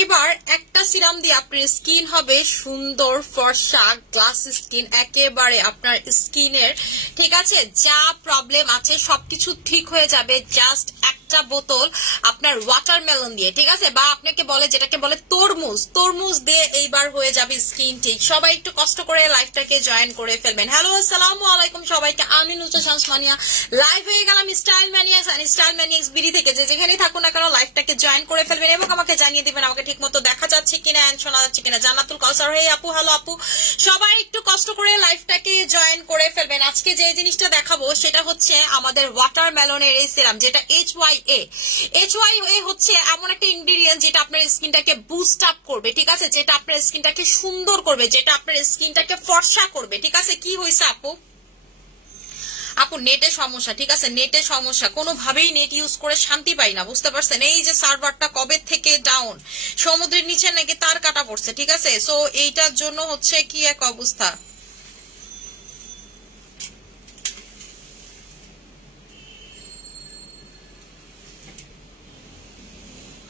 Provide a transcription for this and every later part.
এবার একটা সিরাম দিয়ে আপনার স্কিন হবে সুন্দর ফর্সা গ্লাস স্কিন, একেবারে আপনার স্কিনের ঠিক আছে যা প্রবলেম আছে সবকিছু ঠিক হয়ে যাবে জাস্ট একটা বোতল আপনার ওয়াটারমেলন দিয়ে, ঠিক আছে, বা আপনাকে বলে যেটাকে বলে তরমুজ দিয়ে এইবার হয়ে যাবে স্কিন ঠিক। সবাই একটু কষ্ট করে লাইফটাকে জয়েন করে ফেলবেন। হ্যালো আসসালামু আলাইকুম সবাইকে, আমি নুসরাত শামস মানিয়া লাইভ হয়ে গেলাম style maniacs and style maniacs BD থেকে। যে যেখানেই থাকুন না কেন লাইফটাকে জয়েন করে ফেলবেন এবং আমাকে জানিয়ে দিবেন আমাকে ঠিক মতো দেখা যাচ্ছে কিনা এন্ড শোনা যাচ্ছে কিনা। জান্নাতুল কাউসার, হে আপু, হ্যালো আপু, সবাই একটু কষ্ট করে লাইফটাকে জয়েন করে ফেলবেন। আজকে যে জিনিসটা দেখাবো সেটা হচ্ছে আমাদের ওয়াটারমেলনের এই সিরাম, যেটা HYA হচ্ছে এমন একটা ইনগ্রেডিয়েন্ট যেটা আপনার স্কিনটাকে বুস্ট আপ করবে, ঠিক আছে, যেটা আপনার স্কিনটাকে সুন্দর করবে, যেটা আপনার স্কিনটাকে ফর্সা করবে, ঠিক আছে। কি হয়েছে আপু নেটে সমস্যা, ঠিক আছে, নেটে সমস্যা, কোনোভাবেই নেট ইউজ করে শান্তি পাই না, বুঝতে পারছেন। এই যে সার্ভারটা কবে থেকে ডাউন, সমুদ্রের নিচে নাকি তার কাটা পড়ছে, ঠিক আছে। সো এইটার জন্য হচ্ছে কি এক অবস্থা।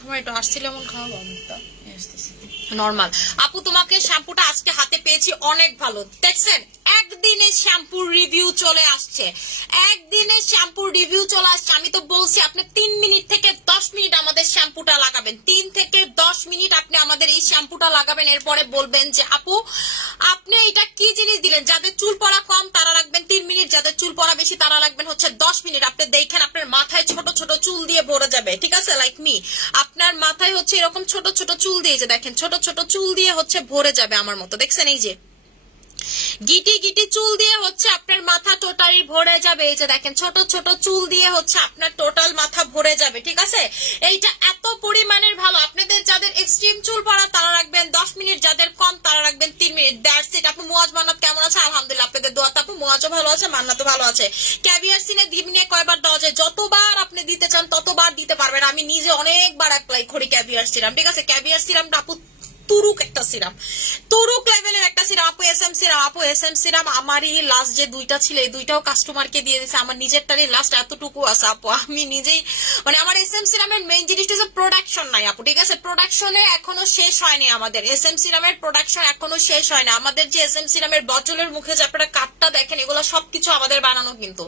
আমার একটু আসছিল এমন খাওয়াবো নরমাল। আপু তোমাকে শ্যাম্পুটা আজকে হাতে পেয়েছি, অনেক ভালো, দেখছেন একদিনে শ্যাম্পুর রিভিউ চলে আসছে, একদিনে শ্যাম্পুর রিভিউ চলে আসছে। আমি তো বলছি আপনি 3 মিনিট থেকে 10 মিনিট আমাদের শ্যাম্পুটা লাগাবেন, 3 থেকে 10 মিনিট আপনি আমাদের এই শ্যাম্পুটা লাগাবেন, এরপরে বলবেন যে আপু আপনি এটা কি জিনিস দিলেন। যাদের চুল পড়া কম তারা রাখবেন 3 মিনিট, যাদের চুল পড়া বেশি তারা রাখবেন হচ্ছে 10 মিনিট। আপনি দেখেন আপনার মাথায় ছোট ছোট চুল দিয়ে ভরে যাবে, ঠিক আছে, লাইক মি, আপনার মাথায় হচ্ছে এরকম ছোট ছোট চুল দিয়ে, যে দেখেন ছোট ছোট চুল দিয়ে হচ্ছে ভরে যাবে আমার মতো, দেখছেন এই যে গিটি গিটি চুল দিয়ে হচ্ছে আপনার মাথা টোটালি ভরে যাবে, এই যে দেখেন ছোট ছোট চুল দিয়ে হচ্ছে আপনার টোটাল মাথা ভরে যাবে, ঠিক আছে। এইটা এত পরিমাণের ভালো, আপনাদের যাদের এক্সট্রিম চুল পড়া তারা রাখবেন 10 মিনিট, যাদের কম তারা রাখবেন 3 মিনিট, দ্যাটস ইট। আপু মুয়াজ মান্নাত কেমন আছে? আলহামদুলিল্লাহ, আপনাদের দোয়াতে আপু মুয়াজও ভালো আছে, মান্নাতও ভালো আছে। ক্যাভিয়ার সিনে দিনে কয়বার দেওয়া যায়, যতবার আপনি দিতে চান ততবার দিতে পারবেন। আমি নিজে অনেকবার অ্যাপ্লাই করি ক্যাভিয়ার সিরাম, ঠিক আছে। ক্যাভিয়ার সিরামটা আপু তুরুক একটা সিরাম, তুরুক লেভেলের একটা সিরাম আপু। এসএম সিরাম আমারই লাস্ট যে 2টা ছিল এই 2টাও কাস্টমারকে দিয়ে দিয়েছে, আমার নিজেরটারই লাস্ট এতটুকু আছে আপু। আমি নিজেই মানে আমার এসএম সিরামের মেইন জিনিসটা হচ্ছে প্রোডাকশন নাই আপু, ঠিক আছে, প্রোডাকশনে এখনো শেষ হয়নি আমাদের এসএম সিরামের প্রোডাকশন, এখনো শেষ হয় না আমাদের। যে এসএম সিরামের বটলের মুখে যে আপনারা কাঠটা দেখেন এগুলো সবকিছু আমাদের বানানো, কিন্তু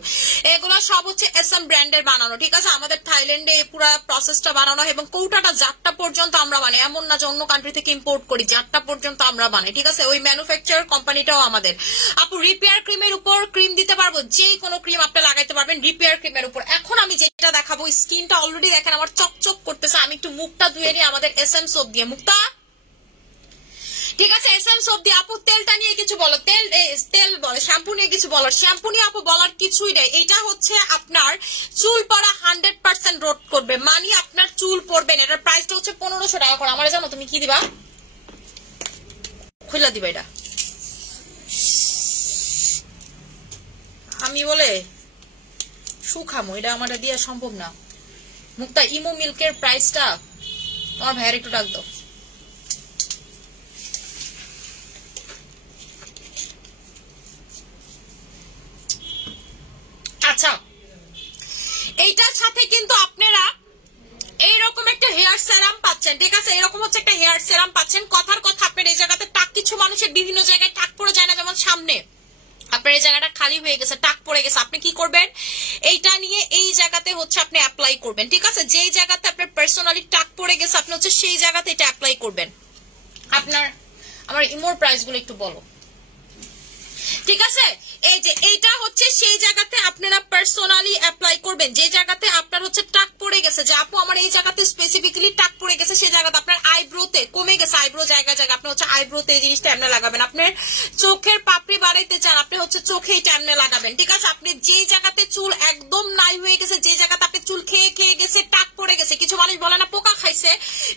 এগুলো সব হচ্ছে এসএম ব্র্যান্ডের বানানো, ঠিক আছে। আমাদের থাইল্যান্ডে এই পুরো প্রসেসটা বানানো এবং কৌটাটা জারটা পর্যন্ত আমরা বানাই, এমন না যে অন্য কান্ট্রি থেকে ইম্পোর্ট করি, জারটা পর্যন্ত আমরা বানাই, ঠিক আছে। ওই ম্যানুফ্যাকচার কোম্পানিটাও আমাদের। আপু রিপেয়ার ক্রিমের উপর ক্রিম দিতে পারবো, যেই কোনো ক্রিম আপনি লাগাইতে পারবেন রিপেয়ার ক্রিমের উপর। এখন আমি যেটা দেখাবো স্কিনটা অলরেডি দেখেন আমার চকচক করতেছে, আমি একটু মুখটা ধুয়ে নিই আমাদের এসএম সোপ দিয়ে, মুখটা ঠিক আছে, এসএম সোপ দিয়ে। আপু তেলটা নিয়ে কিছু বলো, তেল বলে, শ্যাম্পু নিয়ে কিছু বলো। শ্যাম্পু নিয়ে আপু বলার কিছুই নেই, এটা হচ্ছে আপনার চুল পড়া 100% রোধ করবে, মানে আপনার চুল পড়বেন। এটার প্রাইসটা হচ্ছে 1500 টাকা করে। আমার জানো তুমি কি দিবা, খুলে দিবা, এটা আমি বলে সুখামো, এটা আমার দিয়া সম্ভব না। মুক্তা ইমো মিল্কের প্রাইসটা তোমার ভাইয়ের একটু ডাক দাও। আচ্ছা এইটার সাথে কিন্তু আপনারা এইরকম একটা হেয়ার সেরাম পাচ্ছেন, ঠিক আছে, এরকম হচ্ছে একটা হেয়ার সেরাম পাচ্ছেন। কথার কথা আপনার এই জায়গাতে টাক, কিছু মানুষের বিভিন্ন জায়গায় টাক পড়ে যায় না, যেমন সামনে আপনার এই জায়গাটা খালি হয়ে গেছে, টাক পড়ে গেছে, আপনি কি করবেন এইটা নিয়ে এই জায়গাতে হচ্ছে আপনি অ্যাপ্লাই করবেন, ঠিক আছে। যেই জায়গাতে আপনার পার্সোনালি টাক পড়ে গেছে আপনি হচ্ছে সেই জায়গাতে এটা অ্যাপ্লাই করবেন। আপনার আমার ইমোর প্রাইস গুলো একটু বলো, ঠিক আছে। এই যে এইটা হচ্ছে সেই জায়গাতে আপনারা পার্সোনালি অ্যাপ্লাই করবেন, যে জায়গাতে আপনার হচ্ছে টাক পড়ে গেছে, যে আপু আমার এই জায়গাতে স্পেসিফিক্যালি টাক পড়ে গেছে, সেই জায়গাতে আপনার আইব্রোতে কমে গেছে, আইব্রো জায়গা আপনি হচ্ছে আইব্রোতে এই জিনিসটা এমনি লাগাবেন। আপনার চোখের পাপড়ি বাড়াইতে চান আপনি হচ্ছে চোখে এটা এমনি লাগাবেন, ঠিক আছে। আপনি যে জায়গাতে চুল একদম নাই হয়ে গেছে, যে জায়গাতে আপনি চুল খেয়ে খেয়ে গেছে, টাক পড়ে গেছে, কিছু মানুষ বলে না পোকা খাইছে,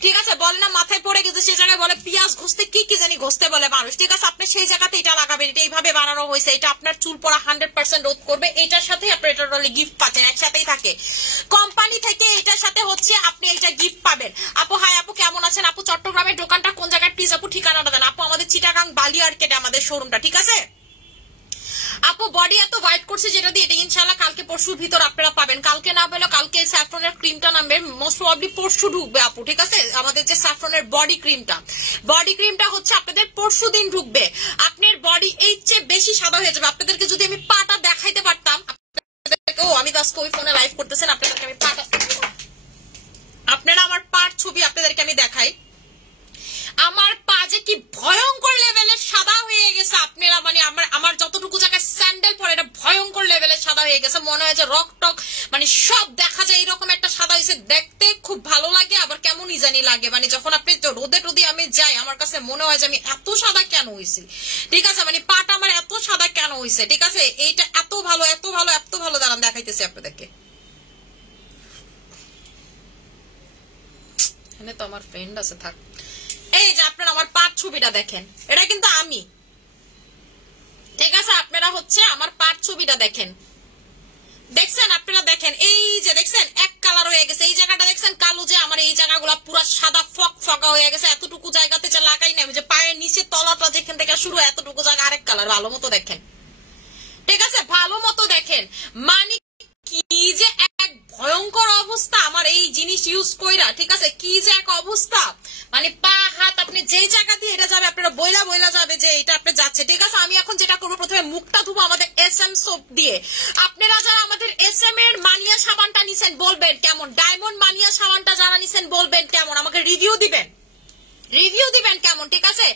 ঠিক আছে, বলে না মাথায় পড়ে গেছে, সেই জায়গায় বলে পেঁয়াজ ঘষতে, কি কি জানি ঘষতে বলে মানুষ, ঠিক আছে। আপনি সেই জায়গাতে এটা লাগাবেন, এটা এইভাবে বানানো হয়েছে, এটা আপনার চুল পড়া 100% রোধ করবে। এটার সাথে আপনি এটা গিফট পাচ্ছেন, একসাথেই থাকে কোম্পানি থেকে, এটার সাথে হচ্ছে আপনি এটা গিফট পাবেন। আপু হাই আপু কেমন আছেন? আপু চট্টগ্রামের দোকানটা কোন জায়গায় প্লিজ আপু ঠিকানাটা দেন। আপু আমাদের চিটাগাং বালিয়ারকেটে আমাদের শোরুমটা, ঠিক আছে। আপু বডি এত হোয়াইট করছে যেটা দিয়ে, এটা ইনশাআল্লাহ কালকে পরশুর ভিতর আপনারা পাবেন। কালকে না পেলে কালকে স্যাফরনের ক্রিমটা নামবে, মোস্ট প্রবাবলি পরশু ঢুকবে আপু, ঠিক আছে? আমাদের যে স্যাফরনের বডি ক্রিমটা হচ্ছে আপনাদের পরশু দিন ঢুকবে। আপনার বডি এই চেয়ে বেশি সাদা হয়ে যাবে। আপনাদেরকে যদি আমি পাটা দেখাইতে পারতাম, আমি আজকে ওই ফোনে লাইভ করতেছেন, আপনাদেরকে আমি পাটা, আপনারা আমার পার ছবি আপনাদেরকে আমি দেখাই, আমার পা যে কি ভয়ঙ্কর লেভেলের সাদা হয়ে গেছে। আপনারা মানে আমার যতটুকু জায়গায় স্যান্ডেল পরে এটা ভয়ঙ্কর লেভেলের সাদা হয়ে গেছে, মনে হয় যে রক টক মানে সব দেখা যায়, এরকম একটা সাদা হয়েছে। দেখতে খুব ভালো লাগে, আবার কেমনই জানি লাগে, মানে যখন আপনি রোদে টোদে আমি যাই আমার কাছে মনে হয় যে আমি এত সাদা কেন হয়েছি, ঠিক আছে? মানে পাটা আমার এত সাদা কেন হয়েছে, ঠিক আছে? এইটা এত ভালো এত ভালো এত ভালো, দাঁড়ান দেখাইতেছি আপনাদেরকে। এখানে তো আমার ফ্রেন্ড আছে, থাক। এই যে আপনারা আমার পাট ছবিটা দেখেন, এটা কিন্তু আমি, ঠিক আছে? আপনারা হচ্ছে আমার পাট ছবিটা দেখেন, দেখছেন? আপনারা দেখেন, এই যে দেখছেন এক কালার হয়ে গেছে, এই জায়গাটা দেখছেন কালো, যে আমার এই জায়গাগুলো পুরো সাদা ফক ফকা হয়ে গেছে। এতটুকু জায়গাতে যে লাগাই না, যে পায়ের নিচে তলাটা যেখান থেকে শুরু, এতটুকু জায়গা আরেক কালার। ভালো মতো দেখেন, ঠিক আছে? ভালো মতো দেখেন, মানে কি যে এক ভয়ঙ্কর অবস্থা আমার এই জিনিস ইউজ কইরা, ঠিক আছে? কি যে এক অবস্থা, মানে পা হাত আপনি যেই জায়গা দিয়ে এটা যাবে আপনারা বইলা বইলা যাবে যে এটা আপনি যাচ্ছে, ঠিক আছে? আমি এখন যেটা করবো, প্রথমে মুখটা ধুবো আমাদের SM সোপ দিয়ে। আপনারা যারা আমাদের SM এর মানিয়া সাবানটা নিছেন বলবেন কেমন, ডায়মন্ড মানিয়া সাবানটা যারা নিছেন বলবেন কেমন, আমাকে রিভিউ দিবেন কেমন, ঠিক আছে?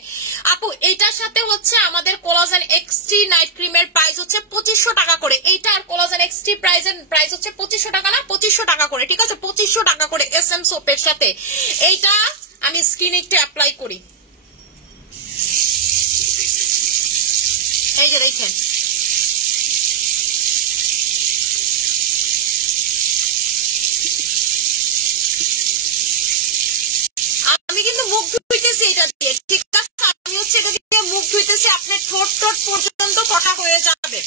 আপু এটার সাথে হচ্ছে আমাদের কোলাজেন এক্সট্রি নাইট ক্রিমের প্রাইস হচ্ছে 2500 টাকা করে। এইটার কোলাজেন এক্সট্রি প্রাইস হচ্ছে 2500 টাকা না, 2500 টাকা করে, ঠিক আছে? 2500 টাকা করে SM সোপের সাথে। এইটা আমি স্কিনে একটু অ্যাপ্লাই করি, এই যে দেখেন, আমি কিন্তু মুখ ধুইতেছি এটা দিয়ে, ঠিক আছে? আমি হচ্ছে এটা দিয়ে মুখ ধুইতেছি। আপনার ঠোঁট পর্যন্ত ফর্সা হয়ে যাবে,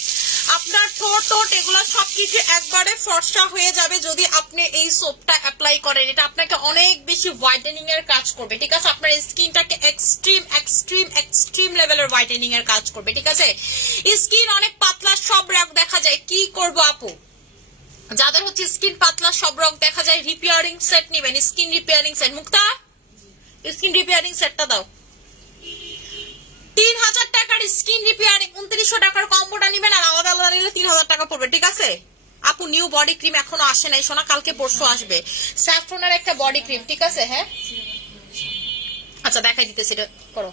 আপনার ঠোঁট এগুলো সবকিছু একবারে ফর্সা হয়ে যাবে যদি আপনি এই সোপটা অ্যাপ্লাই করেন। এটা আপনাকে অনেক বেশি হোয়াইটেনিং এর কাজ করবে, ঠিক আছে? আপনার স্কিনটাকে এক্সট্রিম লেভেলের হোয়াইটেনিং এর কাজ করবে, ঠিক আছে? স্কিন অনেক পাতলা সব রোগ দেখা যায়, কি করব আপু? যাদের হচ্ছে স্কিন পাতলা সব রোগ দেখা যায়, রিপেয়ারিং সেট নেবেন, স্কিন রিপেয়ারিং সেট। মুক্তা স্কিন রিপেয়ারিং সেটটা দাও, 3000 টাকার স্কিন রিপেয়ারিং, 2900 টাকার কম্বোটা নিবেন, আর আলাদা আলাদা নিলে 3000 টাকা পড়বে, ঠিক আছে? আপু নিউ বডি ক্রিম এখনো আসে নাই সোনা, কালকে পরশু আসবে। স্যাফরনের একটা বডি ক্রিম, ঠিক আছে? হ্যাঁ আচ্ছা দেখাই দিতেছি, এটা করো,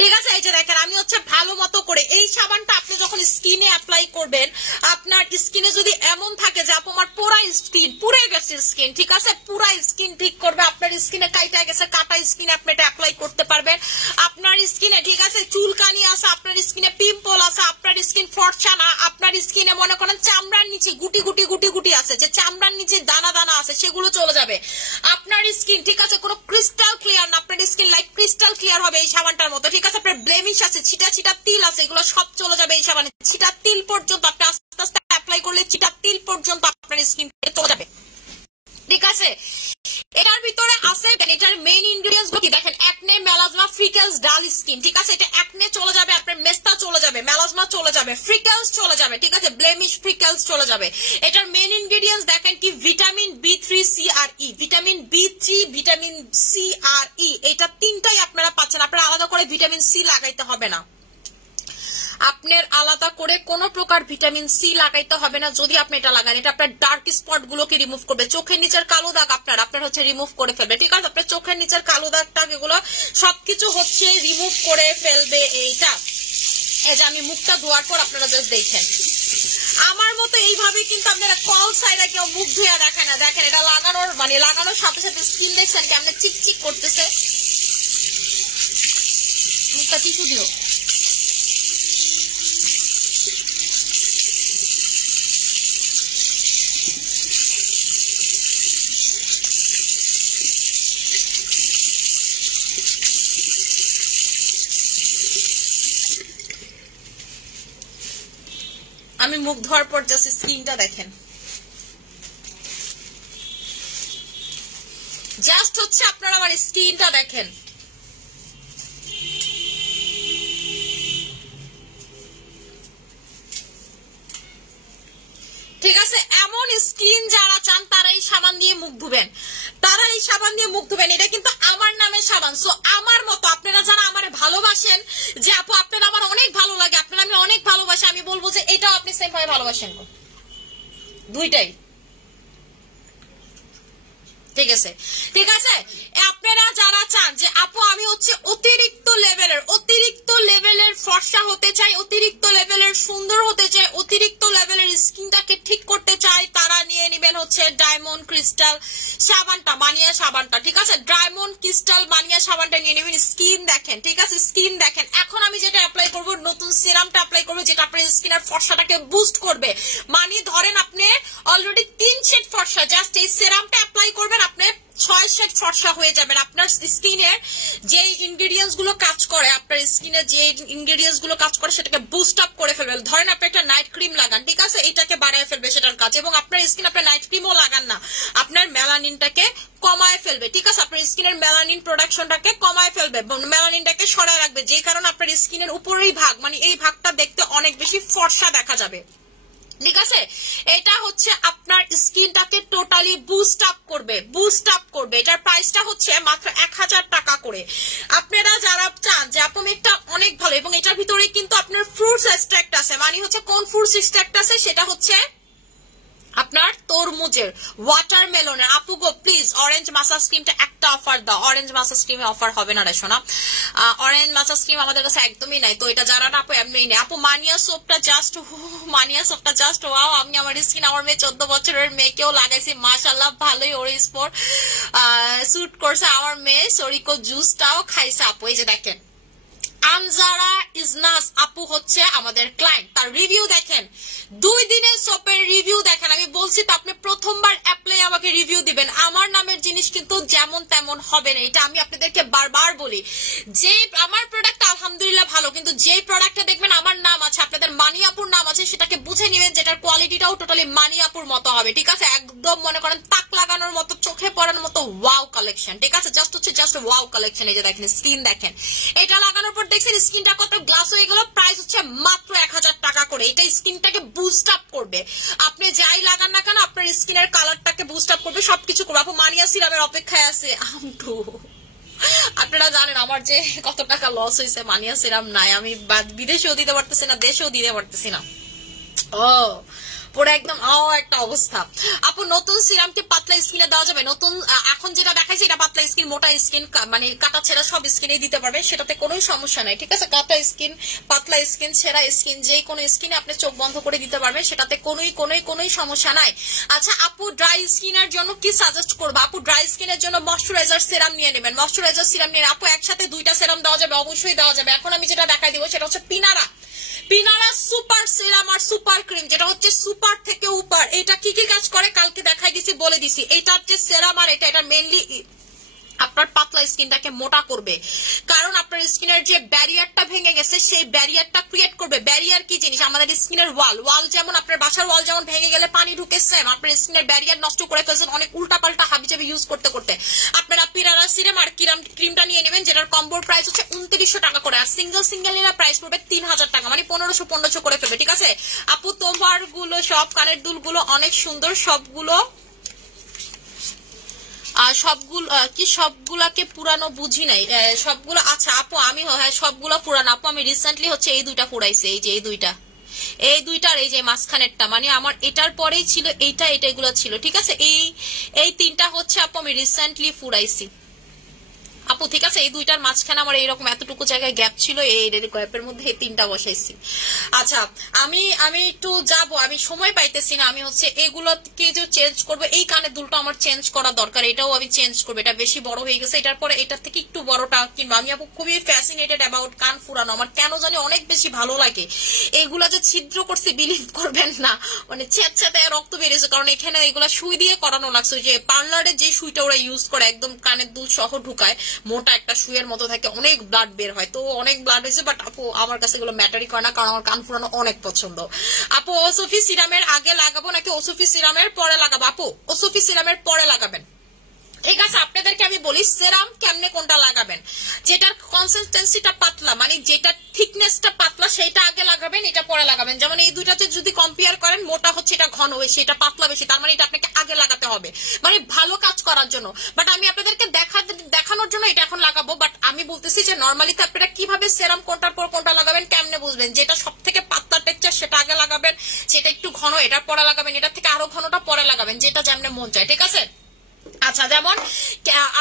ঠিক আছে? এই যে দেখেন, আমি হচ্ছে ভালো মতো করে এই সাবানটা আপনি যখন স্কিনে অ্যাপ্লাই করবেন, আপনার স্কিনে যদি এমন থাকে যে আপু আমার পুরা স্কিন পুড়ে গেছে স্কিন, ঠিক আছে? পুরা স্কিন ঠিক করবে। আপনার স্কিনে কাইটা গেছে, কাটা স্কিন আপনি এটা অ্যাপ্লাই করতে পারবেন। আপনার স্কিনে, ঠিক আছে, চুলকানি আছে, আপনার স্কিনে পিম্পল আছে, আপনার স্কিন ফর্সা না, আপনার স্কিনে মনে করেন চামড়ার নিচে গুটি গুটি আছে, যে চামড়ার নিচে দানা দানা আছে, সেগুলো চলে যাবে। আপনার স্কিন, ঠিক আছে, কোনো ক্রিস্টাল ক্লিয়ার না, আপনার স্কিন লাইক ক্রিস্টাল ক্লিয়ার হবে এই সাবানটার মতো, ঠিক আছে? আপনার ব্লেমিশ আছে, ছিটা তিল আছে, এগুলো সব চলে যাবে এই সাবানে। ছিটা তিল পর্যন্ত আপনি আস্তে আস্তে অ্যাপ্লাই করলে ছিটা তিল পর্যন্ত আপনার স্কিন চলে যাবে, ঠিক আছে? এটার ভিতরে আছে, এটার মেইন ইনগ্রেডিয়েন্টস কি দেখেন, একনে, মেলাজমা, ফ্রিকেলস, ডাল স্কিন, ঠিক আছে? এটা একনে চলে যাবে, আপনার মেস্তা চলে যাবে, মেলাজমা চলে যাবে, ফ্রিকেলস চলে যাবে, ঠিক আছে? ব্লেমিশ, ফ্রিকেলস চলে যাবে। এটার মেইন ইনগ্রেডিয়েন্টস দেখেন কি, ভিটামিন B3, C আর E, vitamin B3, vitamin C আর E, এটা তিনটাই আপনারা পাচ্ছেন। আপনারা আলাদা করে ভিটামিন C লাগাইতে হবে না, আপনার আলাদা করে কোনো প্রকার ভিটামিন সি লাগাইতে হবে না যদি আপনি এটা লাগান। এটা আপনার ডার্ক স্পট গুলোকে রিমুভ করবে, চোখের নিচের কালো দাগ আপনার হচ্ছে রিমুভ করে ফেলবে, ঠিক আছে? আপনার চোখের নিচের কালো দাগ টাগ এগুলো সবকিছু হচ্ছে রিমুভ করে ফেলবে এইটা। এই যে আমি মুখটা ধোয়ার পর আপনারা জাস্ট দেখেন, আমার মতো এইভাবে কিন্তু আপনারা কল সাইডে কেউ মুখ ধুয়ে দেখেন না। দেখেন এটা লাগানোর মানে লাগানোর সাথে সাথে স্কিন দেখছেন কেমন চিকচিক করতেছে। মুখটা টিস্যু দিও। আমি মুখ ধোয়ার পর জাস্ট স্কিনটা দেখেন, জাস্ট হচ্ছে আপনারা আমার স্কিনটা দেখেন। স্কিন যারা চান তারা এই সাবান দিয়ে মুখ ধুবেন, তারা এই সাবান দিয়ে মুখ ধুবেন। এটা কিন্তু আমার নামের সাবান। সো আমার মতো আপনারা যারা আমার ভালোবাসেন, যে আপু আপনারা আমার অনেক ভালো লাগে, আপনারা আমি অনেক ভালোবাসি, আমি বলবো যে এটাও আপনি সেম ভাবে ভালোবাসেন, দুইটাই ঠিক আছে। ঠিক আছে, আপনারা যারা চান যে আপু আমি হচ্ছে অতিরিক্ত লেভেলের ফর্সা হতে চাই, অতিরিক্ত লেভেলের সুন্দর হতে চাই, অতিরিক্ত লেভেলের স্কিনটাকে ঠিক করতে চাই, তারা নিয়ে নেবেন হচ্ছে ডায়মন্ড ক্রিস্টাল সাবানটা, মানিয়া সাবানটা। ঠিক আছে, ডায়মন্ড ক্রিস্টাল মানিয়া সাবানটা নিয়ে নেবেন। স্কিন দেখেন, ঠিক আছে, স্কিন দেখেন। এখন আমি যেটা অ্যাপ্লাই করব, নতুন সিরামটা অ্যাপ্লাই করব, যেটা আপনার স্কিনের ফর্সাটাকে বুস্ট করবে। মানে ধরেন আপনি অলরেডি 3 শেড ফর্সা, জাস্ট এই সিরামটা অ্যাপ্লাই করবেন, আপনি 6 শেড ফর্সা হয়ে যাবেন। আপনার স্কিনের যে ইনগ্রেডিয়েন্টস গুলো কাজ করে, আপনার স্কিনের যে ইনগ্রেডিয়েন্টস গুলো কাজ করে সেটাকে বুস্ট আপ করে ফেলবে। ধরেন আপনি একটা নাইট ক্রিম লাগান, ঠিক আছে, এটাকে বাড়ায় ফেলবে সেটার কাজ। এবং আপনার স্কিন, আপনার নাইট ক্রিমও লাগান না, আপনার মেলানিনটাকে কমায় ফেলবে। ঠিক আছে, আপনার স্কিনের মেলানিন প্রোডাকশনটাকে কমায় ফেলবে, মেলানিনটাকে সরায় রাখবে, যে কারণে আপনার স্কিনের উপরেই ভাগ, মানে এই ভাগটা দেখতে অনেক বেশি ফর্সা দেখা যাবে। ঠিক আছে, এটা হচ্ছে আপনার স্কিনটাকে টোটালি বুস্ট আপ করবে। এটার প্রাইসটা হচ্ছে মাত্র 1000 টাকা করে। আপনারা যারা চান যে আপু এটা অনেক ভালো, এবং এটার ভিতরে কিন্তু আপনার ফ্রুটস এক্সট্রাক্ট আছে, মানে হচ্ছে কোন ফ্রুটস এক্সট্রাক্ট আছে, সেটা হচ্ছে আপনার তরমুজের, ওয়াটারমেলনের। আপু গো প্লিজ অরেঞ্জ মাসাজ ক্রিমটা একটা অফার দাও। অরেঞ্জ মাসাজ ক্রিমে অফার হবে না রে সোনা, অরেঞ্জ মাসাজ ক্রিম আমাদের কাছে একদমই নাই, তো এটা যারা না আপু এমনিই নেই। আপু মানিয়া সোপটা জাস্ট ওয়াও, আমি আমার স্কিন, আমার মেয়ে 14 বছরের মেয়েকেও লাগাইছি, মাশাআল্লাহ ভালোই ওর স্পোর স্যুট করছে। আমার মেয়ে সরিকো জুসটাও খাইছে আপু। এই যে দেখেন, আনজারা ইজনাস আপু হচ্ছে আমাদের ক্লায়েন্ট, তার রিভিউ দেখেন, 2 দিনের সোপের রিভিউ দেখেন। আমি বলছি তো আপনি প্রথমবার অ্যাপ্লাই আমাকে রিভিউ দিবেন। আমার নামের জিনিস কিন্তু যেমন তেমন হবে না, এটা আমি আপনাদেরকে বারবার বলি। যে আমার প্রোডাক্ট আলহামদুলিল্লাহ ভালো, কিন্তু যে প্রোডাক্টটা দেখবেন আমার নাম আছে, আপনাদের মানিয়াপুর নাম আছে, সেটাকে বুঝে নেবেন যেটার কোয়ালিটিটাও টোটালি মানিয়াপুর মতো হবে। ঠিক আছে, একদম মনে করেন তাক লাগানোর মতো, চোখে পড়ার মতো ওয়াও কালেকশন। ঠিক আছে, জাস্ট ওয়াও কালেকশন। এই যে দেখেন, স্কিন দেখেন, এটা লাগানোর পর দেখছেন স্কিনটা কত গ্লাস হয়ে গেল। প্রাইস হচ্ছে মাত্র 1000 টাকা করে। এটা স্কিনটাকে বুস্ট আপ করবে, আপনি যাই লাগান না কেন আপনার স্কিনের কালারটাকে বুস্ট আপ করবে, সবকিছু করবে। আপু মানিয়া সিরামের অপেক্ষায় আছে আমটু। আপনারা জানেন আমার যে কত টাকা লস হয়েছে, মানিয়া সিরাম নাই, আমি বিদেশেও দিতে পারতেছি না, দেশেও দিতে পারতেছি না। ও পুরো একদম একটা অবস্থা। আপু নতুন সিরামটি পাতলা স্কিনে দেওয়া যাবে? নতুন এখন যেটা দেখাইছে এটা পাতলা স্কিন, মোটা স্কিন, মানে কাটা ছেঁড়া সব স্কিনে দিতে পারবে, সেটাতে কোনো সমস্যা নাই। ঠিক আছে, কাটা স্কিন, পাতলা স্কিন, ছেঁড়া স্কিন, যে কোনো স্কিনে আপনি চোখ বন্ধ করে দিতে পারবেন, সেটাতে কোনোই সমস্যা নাই। আচ্ছা আপু ড্রাই স্কিনের জন্য কি সাজেস্ট করবো? আপু ড্রাই স্কিনের জন্য ময়শ্চারাইজার সিরাম নিয়ে নেবেন, ময়শ্চারাইজার সিরাম নিয়ে। আপু একসাথে 2টা সিরাম দেওয়া যাবে? অবশ্যই দেওয়া যাবে। এখন আমি যেটা দেখাই দিব সেটা হচ্ছে পিনারা সুপার সিরাম আর সুপার ক্রিম, যেটা হচ্ছে সুপার থেকে উপর। এটা কি কি কাজ করে কালকে দেখাই দিছি, বলে দিছি। এটা হচ্ছে সিরাম, আর এটা মেইনলি আপনার পাতলা স্কিনটাকে মোটা করবে, কারণ আপনার স্কিনের যে ব্যারিয়ারটা ভেঙে গেছে সেই ব্যারিয়ারটা ক্রিয়েট করবে। ব্যারিয়ার কি জিনিস? আমাদের স্কিনের ওয়াল যেমন আপনার বাসার ওয়াল যেমন ভেঙে গেলে পানি ঢুকে, সেম আপনার স্কিনের ব্যারিয়ার নষ্ট করে ফেলছেন অনেক উল্টাপাল্টা হাবিজাবি ইউজ করতে করতে। আপনারা পিরারা সিরাম আর ক্রিমটা নিয়ে নেবেন, যেটার কম্বোর প্রাইস হচ্ছে 2900 টাকা করে, আর সিঙ্গেল নিলে প্রাইস পড়বে 3000 টাকা, মানে 1500 করে ফেলবে। ঠিক আছে আপু, তোমার গুলো সব কানের দুলগুলো অনেক সুন্দর, সবগুলো সবগুলাকে পুরানো বুঝি নাই, সবগুলো। আচ্ছা আপু আমি সবগুলো পুরানো আপু, আমি রিসেন্টলি হচ্ছে এই 2টা পুরাইছি, এই যে এই 2টার এই যে মাঝখানেরটা, মানে আমার এটার পরেই ছিল এগুলো ছিল। ঠিক আছে, এই 3টা হচ্ছে আপু আমি রিসেন্টলি পুরাইছি আপু। ঠিক আছে, এই 2টার মাঝখানে আমার এইরকম এতটুকু জায়গায় গ্যাপ ছিল, এই গ্যাপের মধ্যে এই 3টা বসাইছি। আচ্ছা আমি একটু যাব, আমি সময় পাইতেছি না, আমি হচ্ছে এগুলোকে যে চেঞ্জ করবো, এই কানের দুলটা আমার চেঞ্জ করা দরকার, এটাও আমি চেঞ্জ করবো, এটা বেশি বড় হয়ে গেছে। এটার পরে এটার থেকে একটু বড়টা কিনবো। আমি আপু খুবই ফ্যাসিনেটেড অ্যাবাউট কান ফুরানো, আমার কেন জানি অনেক বেশি ভালো লাগে। এগুলা যে ছিদ্র করছে বিলিভ করবেন না, মানে ছেঁচা রক্ত বেরিয়েছে, কারণ এখানে এগুলা সুই দিয়ে করানো লাগছে, যে পার্লারে যে সুইটা ওরা ইউজ করে একদম কানের দুল সহ ঢুকায়, মোটা একটা সুইয়ের মতো থাকে, অনেক ব্লাড বের হয়, তো অনেক ব্লাড হয়েছে। বাট আপু আমার কাছে এগুলো ম্যাটারই করে না, কারণ আমার কান ফুরানো অনেক পছন্দ। আপু ওসফি সিরামের আগে লাগাবো নাকি ওসফি সিরামের পরে লাগাবো? আপু ওসফি সিরামের পরে লাগাবেন, ঠিক আছে, আপনাদেরকে আমি বলি সেরাম কেমনে কোনটা লাগাবেন। যেটার কনসিস্টেন্সিটা পাতলা, মানে যেটা থিকনেসটা পাতলা সেটা আগে লাগাবেন, এটা পরে লাগাবেন। যেমন এই দুইটাতে যদি কম্পেয়ার করেন, মোটা হচ্ছে এটা ঘন বেশি, এটা পাতলা বেশি, তার মানে এটা আপনাকে আগে লাগাতে হবে, মানে ভালো কাজ করার জন্য। বাট আমি আপনাদেরকে দেখানোর জন্য এটা এখন লাগাবো। বাট আমি বলতেছি যে নর্মালিতে আপনারা কিভাবে সেরাম কোনটার পর কোনটা লাগাবেন কেমনে বুঝবেন। যেটা সব থেকে পাতলা টেক্সচার সেটা আগে লাগাবেন, যেটা একটু ঘন এটার পরে লাগাবেন, এটার থেকে আরো ঘনটা পরে লাগাবেন, যেটা যেমন মন চায়। ঠিক আছে, আচ্ছা যেমন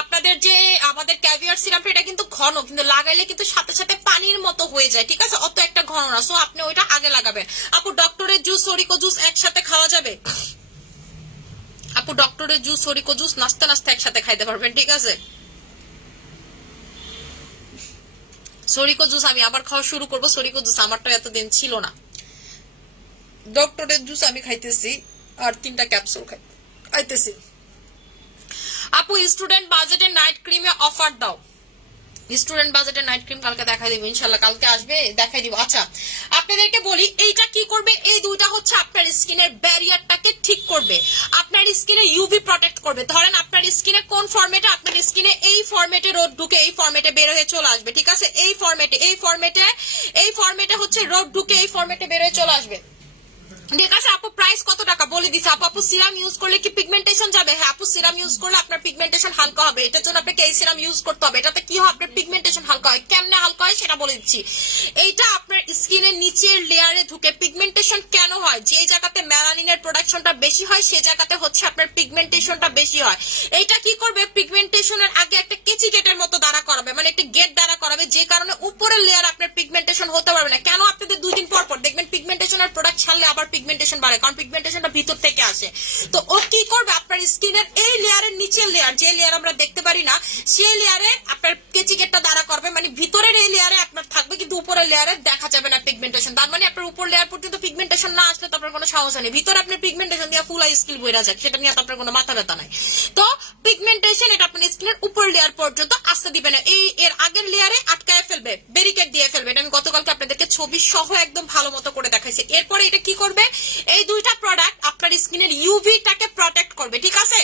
আপনাদের যে আমাদের ক্যাভিয়ার সিরাপ এটা কিন্তু ঘন, কিন্তু লাগাইলে কিন্তু সাথে সাথে পানির মতো হয়ে যায়। ঠিক আছে, অত একটা ঘন না, সো আপনি ওইটা আগে লাগাবেন। আপু ডক্টরের জুস সরিকো জুস একসাথে খাওয়া যাবে? আপু ডক্টরের জুস সরিকো জুস নাস্তে নাস্তে একসাথে খাইতে পারবেন। ঠিক আছে, সরিকো জুস আমি আবার খাওয়া শুরু করবো। সরিকো জুস আমারটা এতদিন ছিল না। ডক্টরের জুস আমি খাইতেছি আর 3টা ক্যাপসুল খাইতেছি। আপু স্টুডেন্ট বাজেটে নাইট ক্রিমে অফার দাও। স্টুডেন্ট বাজেটে নাইট ক্রিম কালকে দেখাই দিব, ইনশাল্লাহ কালকে আসবে দেখাই দিব। আচ্ছা আপনাদেরকে বলি এইটা কি করবে, এই দুইটা হচ্ছে আপনার স্কিনের ব্যারিয়ারটাকে ঠিক করবে, আপনার স্কিনে ইউভি প্রটেক্ট করবে। ধরেন আপনার স্কিনে কোন ফরম্যাটে, আপনার স্কিনে এই ফরম্যাটে রোদ ঢুকে এই ফরম্যাটে বের হয়ে চলে আসবে। ঠিক আছে, এই ফরম্যাটে হচ্ছে রোদ ঢুকে এই ফরম্যাটে বের হয়ে চলে আসবে। ঠিক আছে আপু প্রাইস কত টাকা বলে দিচ্ছে। আপু সিরাম ইউজ করলে কি পিগমেন্টেশন যাবে? হ্যাঁ আপু সিরাম ইউজ করলে আপনার পিগমেন্টেশন হালকা হবে, এটার জন্য আপনাকে এই সিরাম ইউজ করতে হবে। এটাতে কি হয়, আপনার পিগমেন্টেশন হালকা হয়। কেমনে হালকা হয় সেটা বলে দিচ্ছি। এইটা আপনার স্কিনের নিচের লেয়ারে ঢুকে পিগমেন্টেশন কেন হয়, যে জায়গাতে মেলানিনের প্রোডাকশনটা বেশি হয় সে জায়গাতে হচ্ছে আপনার পিগমেন্টেশনটা বেশি হয়। এইটা কি করবে, পিগমেন্টেশনের আগে একটা কেচি গেটের মতো দাঁড়া করাবে, মানে একটা গেট দাঁড়া করাবে, যে কারণে উপরের লেয়ার আপনার পিগমেন্টেশন হতে পারবে না। কেন, আপনাদের 2 দিন পর পর দেখবেন পিগমেন্টেশনের প্রোডাক্ট ছাড়লে আবার পিগমেন্টেশন বাড়ে, কারণ পিগমেন্টেশনটা ভিতর থেকে আসে। তো ও কি করবে, আপনার স্কিনের এই লেয়ারের নিচের লেয়ার, যে লেয়ার আমরা দেখতে পারি না সেই লেয়ারে আপনার কেচি গেটটা দাঁড়া করবে, মানে ভিতরের এই লেয়ারে আপনার থাকবে কিন্তু উপরের লেয়ারে দেখা যাবে না পিগমেন্টেশন। তার মানে আপনার উপর লেয়ার পর্যন্ত পিগমেন্টেশন না আসলে তো আপনার কোনো সমস্যা নেই, ভিতরে আপনার পিগমেন্টেশন দিয়ে ফুল স্কিল বইরা যায়, সেটা নিয়ে তো আপনার কোনো মাথা ব্যথা নাই। তো পিগমেন্টেশন এটা আপনার স্কিনের উপর লেয়ার পর্যন্ত আসতে দিবে না, এই এর আগের লেয়ারে আটকায় ফেলবে, ব্যারিকেড দিয়ে ফেলবে। এটা আমি গতকালকে আপনাদেরকে ছবি সহ একদম ভালো মতো করে দেখাইছি। এরপরে এটা কি করবে, এই দুইটা প্রোডাক্ট আপনার স্কিনের ইউভিটাকে প্রটেক্ট করবে। ঠিক আছে,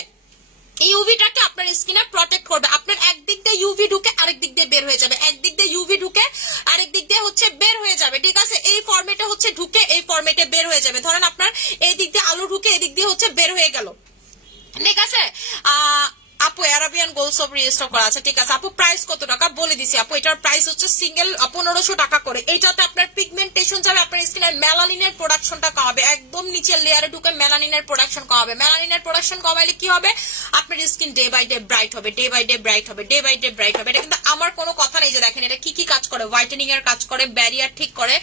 ইউভিটাকে আপনার স্কিনে প্রটেক্ট করবে। আপনার একদিক দিয়ে ইউভি ঢুকে আরেক দিক দিয়ে বের হয়ে যাবে, একদিক দিয়ে ইউভি ঢুকে আরেক দিক দিয়ে হচ্ছে বের হয়ে যাবে। ঠিক আছে, এই ফরম্যাটে হচ্ছে ঢুকে এই ফরম্যাটে বের হয়ে যাবে। ধরেন আপনার এই দিক দিয়ে আলু ঢুকে এই দিক দিয়ে হচ্ছে বের হয়ে গেল। ঠিক আছে, আপু অ্যারাবিয়ান গোল্ড সব রেজিস্টার করা আছে। ঠিক আছে আপু প্রাইস কত টাকা বলে দিছি। আপু এটার প্রাইস হচ্ছে সিঙ্গেল 1500 টাকা করে। এইটাতে আপনার পিগমেন্টেশন যাবে, আপনার স্কিনের মেলানিনের প্রোডাকশনটা কমাবে, একদম নিচের লেয়ারে ঢুকে মেলানিনের প্রোডাকশন কমাবে। মেলানিনের প্রোডাকশন কমাইলে কি হবে, আপনার skin day by day bright হবে, ডে বাই ডে ব্রাইট হবে, ডে বাই ডে ব্রাইট হবে। এটা কিন্তু আমার কোনো কথা নেই যে দেখেন এটা কি কি কাজ করে, হোয়াইটেনিং এর কাজ করে, ব্যারিয়ার ঠিক করে,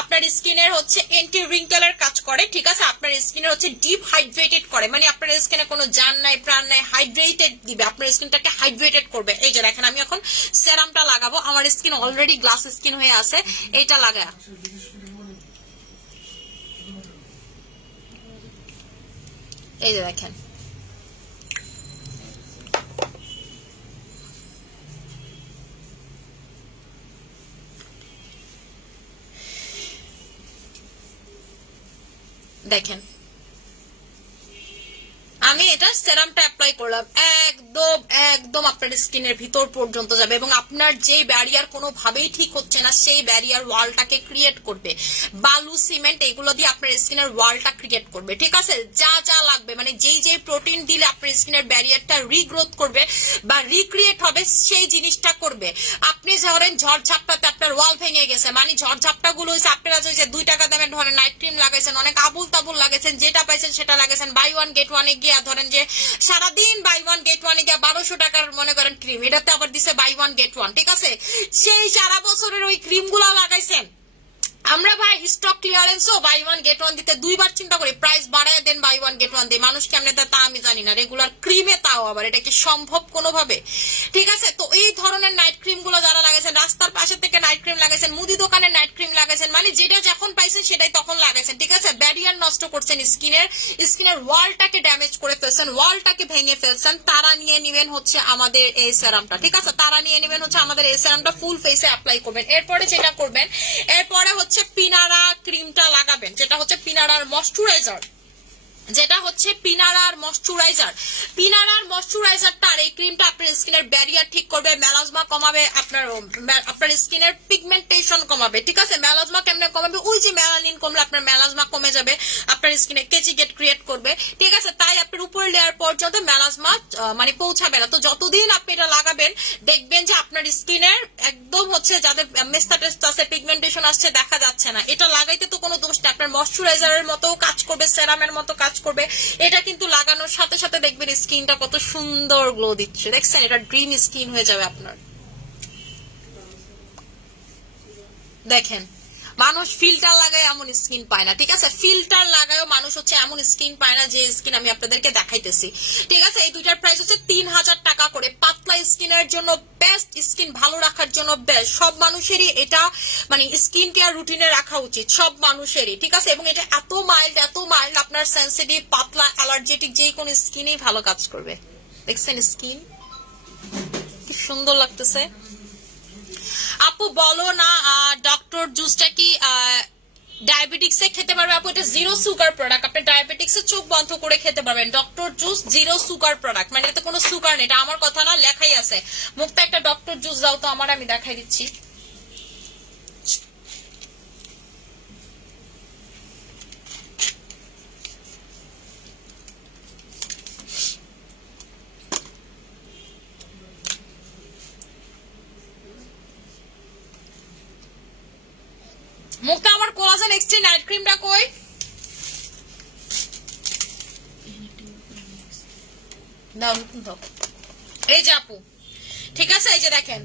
আপনার স্কিনের হচ্ছে এন্টি রিঙ্কেলের কাজ করে। ঠিক আছে, আপনার স্কিনের হচ্ছে ডিপ হাইড্রেটেড করে, মানে আপনার স্কিনে কোনো জান নাই প্রাণ নাই, হাইড্রেটেড দিবে, আপনার স্কিনটাকে হাইড্রেটেড করবে। এই যে দেখেন আমি এখন সেরামটা লাগাবো, আমার স্কিন অলরেডি গ্লাস স্কিন হয়ে আছে, এইটা লাগা এই যে দেখেন দেখেন আমি এটা সেরামটা অ্যাপ্লাই করলাম, একদম একদম আপনার স্কিনের ভিতর পর্যন্ত যাবে এবং আপনার যে ব্যারিয়ার কোনোভাবেই ঠিক হচ্ছে না সেই ব্যারিয়ার ওয়ালটাকে ক্রিয়েট করবে। বালু সিমেন্ট এগুলো দিয়ে আপনার স্কিনের ওয়ালটা ক্রিয়েট করবে। ঠিক আছে, যা যা লাগবে মানে যেই যেই প্রোটিন দিলে আপনার স্কিনের ব্যারিয়ারটা রিগ্রোথ করবে বা রিক্রিয়েট হবে সেই জিনিসটা করবে। আপনি ধরেন ঝড়ঝাপটাতে আপনার ওয়াল ভেঙে গেছে, মানে ঝড়ঝাপটা গুলো হয়েছে আপনারা যে 2 টাকা দামের ধরেন নাইট ক্রিম লাগাইছেন, অনেক আবুল তাবুল লাগাইছেন, যেটা পাইছেন সেটা লাগাইছেন, বাই ওয়ান গেট ওয়ানে গিয়ে ধরেন যে সারাদিন বাই ওয়ান গেট ওয়ানে গিয়ে 1200 টাকার মনে করেন ক্রিম, এটাতে আবার দিছে বাই ওয়ান গেট ওয়ান। ঠিক আছে, সেই সারা বছরের ওই ক্রিম গুলা লাগাইছেন। আমরা ভাই স্টক ক্লিয়ারেন্সও বাই ওয়ান গেট ওয়ান দিতে 2 বার চিন্তা করি, প্রাইস বাড়ায় দেন বাই ওয়ান গেট ওয়ান দিয়ে, মানুষ কেমনে তা আমি জানি না, রেগুলার ক্রিমে তাও আবার, এটা কি সম্ভব কোনোভাবে? ঠিক আছে, তো এই ধরনের নাইট ক্রিম গুলো যারা লাগাইছেন, রাস্তার পাশে থেকে নাইট ক্রিম লাগাইছেন, মুদি দোকানে নাইট ক্রিম লাগাইছেন, মানে যেটা যখন পাইছেন সেটাই তখন লাগাইছেন। ঠিক আছে, ব্যারিয়ার নষ্ট করছেন, স্কিনের ওয়ালটাকে ড্যামেজ করে ফেলছেন, ওয়ালটাকে ভেঙে ফেলছেন, তারা নিয়ে নিবেন হচ্ছে আমাদের এই সেরামটা। ঠিক আছে, তারা নিয়ে নিবেন হচ্ছে আমাদের এই সেরামটা, ফুল ফেসে অ্যাপ্লাই করবেন। এরপরে যেটা করবেন, এরপরে হচ্ছে পিনারা ক্রিমটা লাগাবেন, যেটা হচ্ছে পিনারার ময়শ্চারাইজার। যেটা হচ্ছে পিনারার ময়শ্চারাইজার। পিনারার ময়শ্চারাইজারটা আর এই ক্রিমটা আপনার স্কিনের ব্যারিয়ার ঠিক করবে, মেলাজমা কমাবে, আপনার স্কিনের পিগমেন্টেশন কমাবে। ঠিক আছে, মেলাজমা কেমনে কমাবে? ওই যে মেলানিন কমলে আপনার মেলাজমা কমে যাবে, আপনার স্কিনে কেচি গেট ক্রিয়েট করবে। ঠিক আছে, তাই আপনার উপরের লেয়ার পর্যন্ত মেলাজমা মানে পৌঁছাবে না। তো যতদিন আপনি এটা লাগাবেন দেখবেন যে আপনার স্কিনের একদম হচ্ছে যাদের মেস্টাটিস আছে, পিগমেন্টেশন আসছে দেখা যাচ্ছে না। এটা লাগাইতে তো কোনো দোষ নেই, আপনার ময়শ্চারাইজারের মতো কাজ করবে, সেরামের মতো কাজ করবে। এটা কিন্তু লাগানোর সাথে সাথে দেখবেন স্কিনটা কত সুন্দর গ্লো দিচ্ছে। দেখছেন, এটা ড্রিম স্কিন হয়ে যাবে আপনার। দেখেন, মানুষ ফিল্টার লাগায় এমন স্কিন পায় না। ঠিক আছে, ফিল্টার লাগায়ও মানুষ হচ্ছে এমন স্কিন পায় না যে স্কিন আমি আপনাদেরকে দেখাইতেছি। ঠিক আছে, এই দুইটার প্রাইস হচ্ছে 3000 টাকা করে। পাতলা স্কিনের জন্য বেস্ট, স্কিন ভালো রাখার জন্য বেস্ট। সব মানুষেরই এটা মানে স্কিন কেয়ার রুটিনে রাখা উচিত, সব মানুষেরই। ঠিক আছে, এবং এটা এত মাইল্ড আপনার সেন্সিটিভ, পাতলা, অ্যালার্জেটিক যে কোনো স্কিনেই ভালো কাজ করবে। দেখছেন স্কিন কি সুন্দর লাগতেছে। আপু বলো না ডক্টর জুসটা কি ডায়াবেটিক্সে খেতে পারবে? আপু এটা জিরো সুগার প্রোডাক্ট, আপনি ডায়াবেটিক্সে চোখ বন্ধ করে খেতে পারবেন। Doctor juice zero sugar product, মানে এতে কোনো সুগার নেই। এটা আমার কথা না, লেখাই আছে। মুক্তা একটা ডক্টর জুস দাও তো আমার, আমি দেখাই দিচ্ছি। মুক্তা আমার কোলাজেন এক্সট্রি নাইট ক্রিমটা কই? এই যে আপু, ঠিক আছে, এই যে দেখেন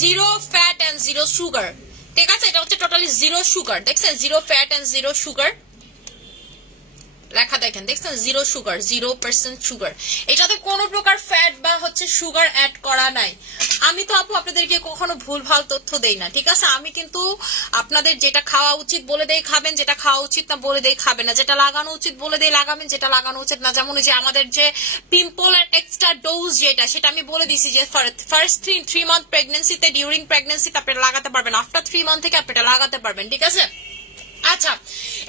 zero fat and zero sugar. ঠিক আছে, এটা হচ্ছে টোটালি জিরো সুগার। দেখছেন, zero fat and zero sugar লেখা দেখেন, দেখছেন, 0% সুগার। এটাতে কোনো প্রকার ফ্যাট বা হচ্ছে সুগার অ্যাড করা নাই। আমি তো আপু আপনাদেরকে কখনো ভুলভাল তথ্য দেই না। ঠিক আছে, আমি কিন্তু আপনাদের যেটা খাওয়া উচিত বলে দেই খাবেন, যেটা খাওয়া উচিত না বলে দেই খাবেন না, যেটা লাগানো উচিত বলে দেই লাগাবেন, যেটা লাগানো উচিত না। যেমন যে আমাদের যে পিম্পলের এক্সট্রা ডোজ যেটা, সেটা আমি বলে দিছি যে ফার্স্ট 3 মান্থ প্রেগনেন্সিতে, ডিউরিং প্রেগনেন্সিতে আপনি লাগাতে পারবেন, আফটার 3 মান্থ থেকে আপনি লাগাতে পারবেন। ঠিক আছে, আচ্ছা,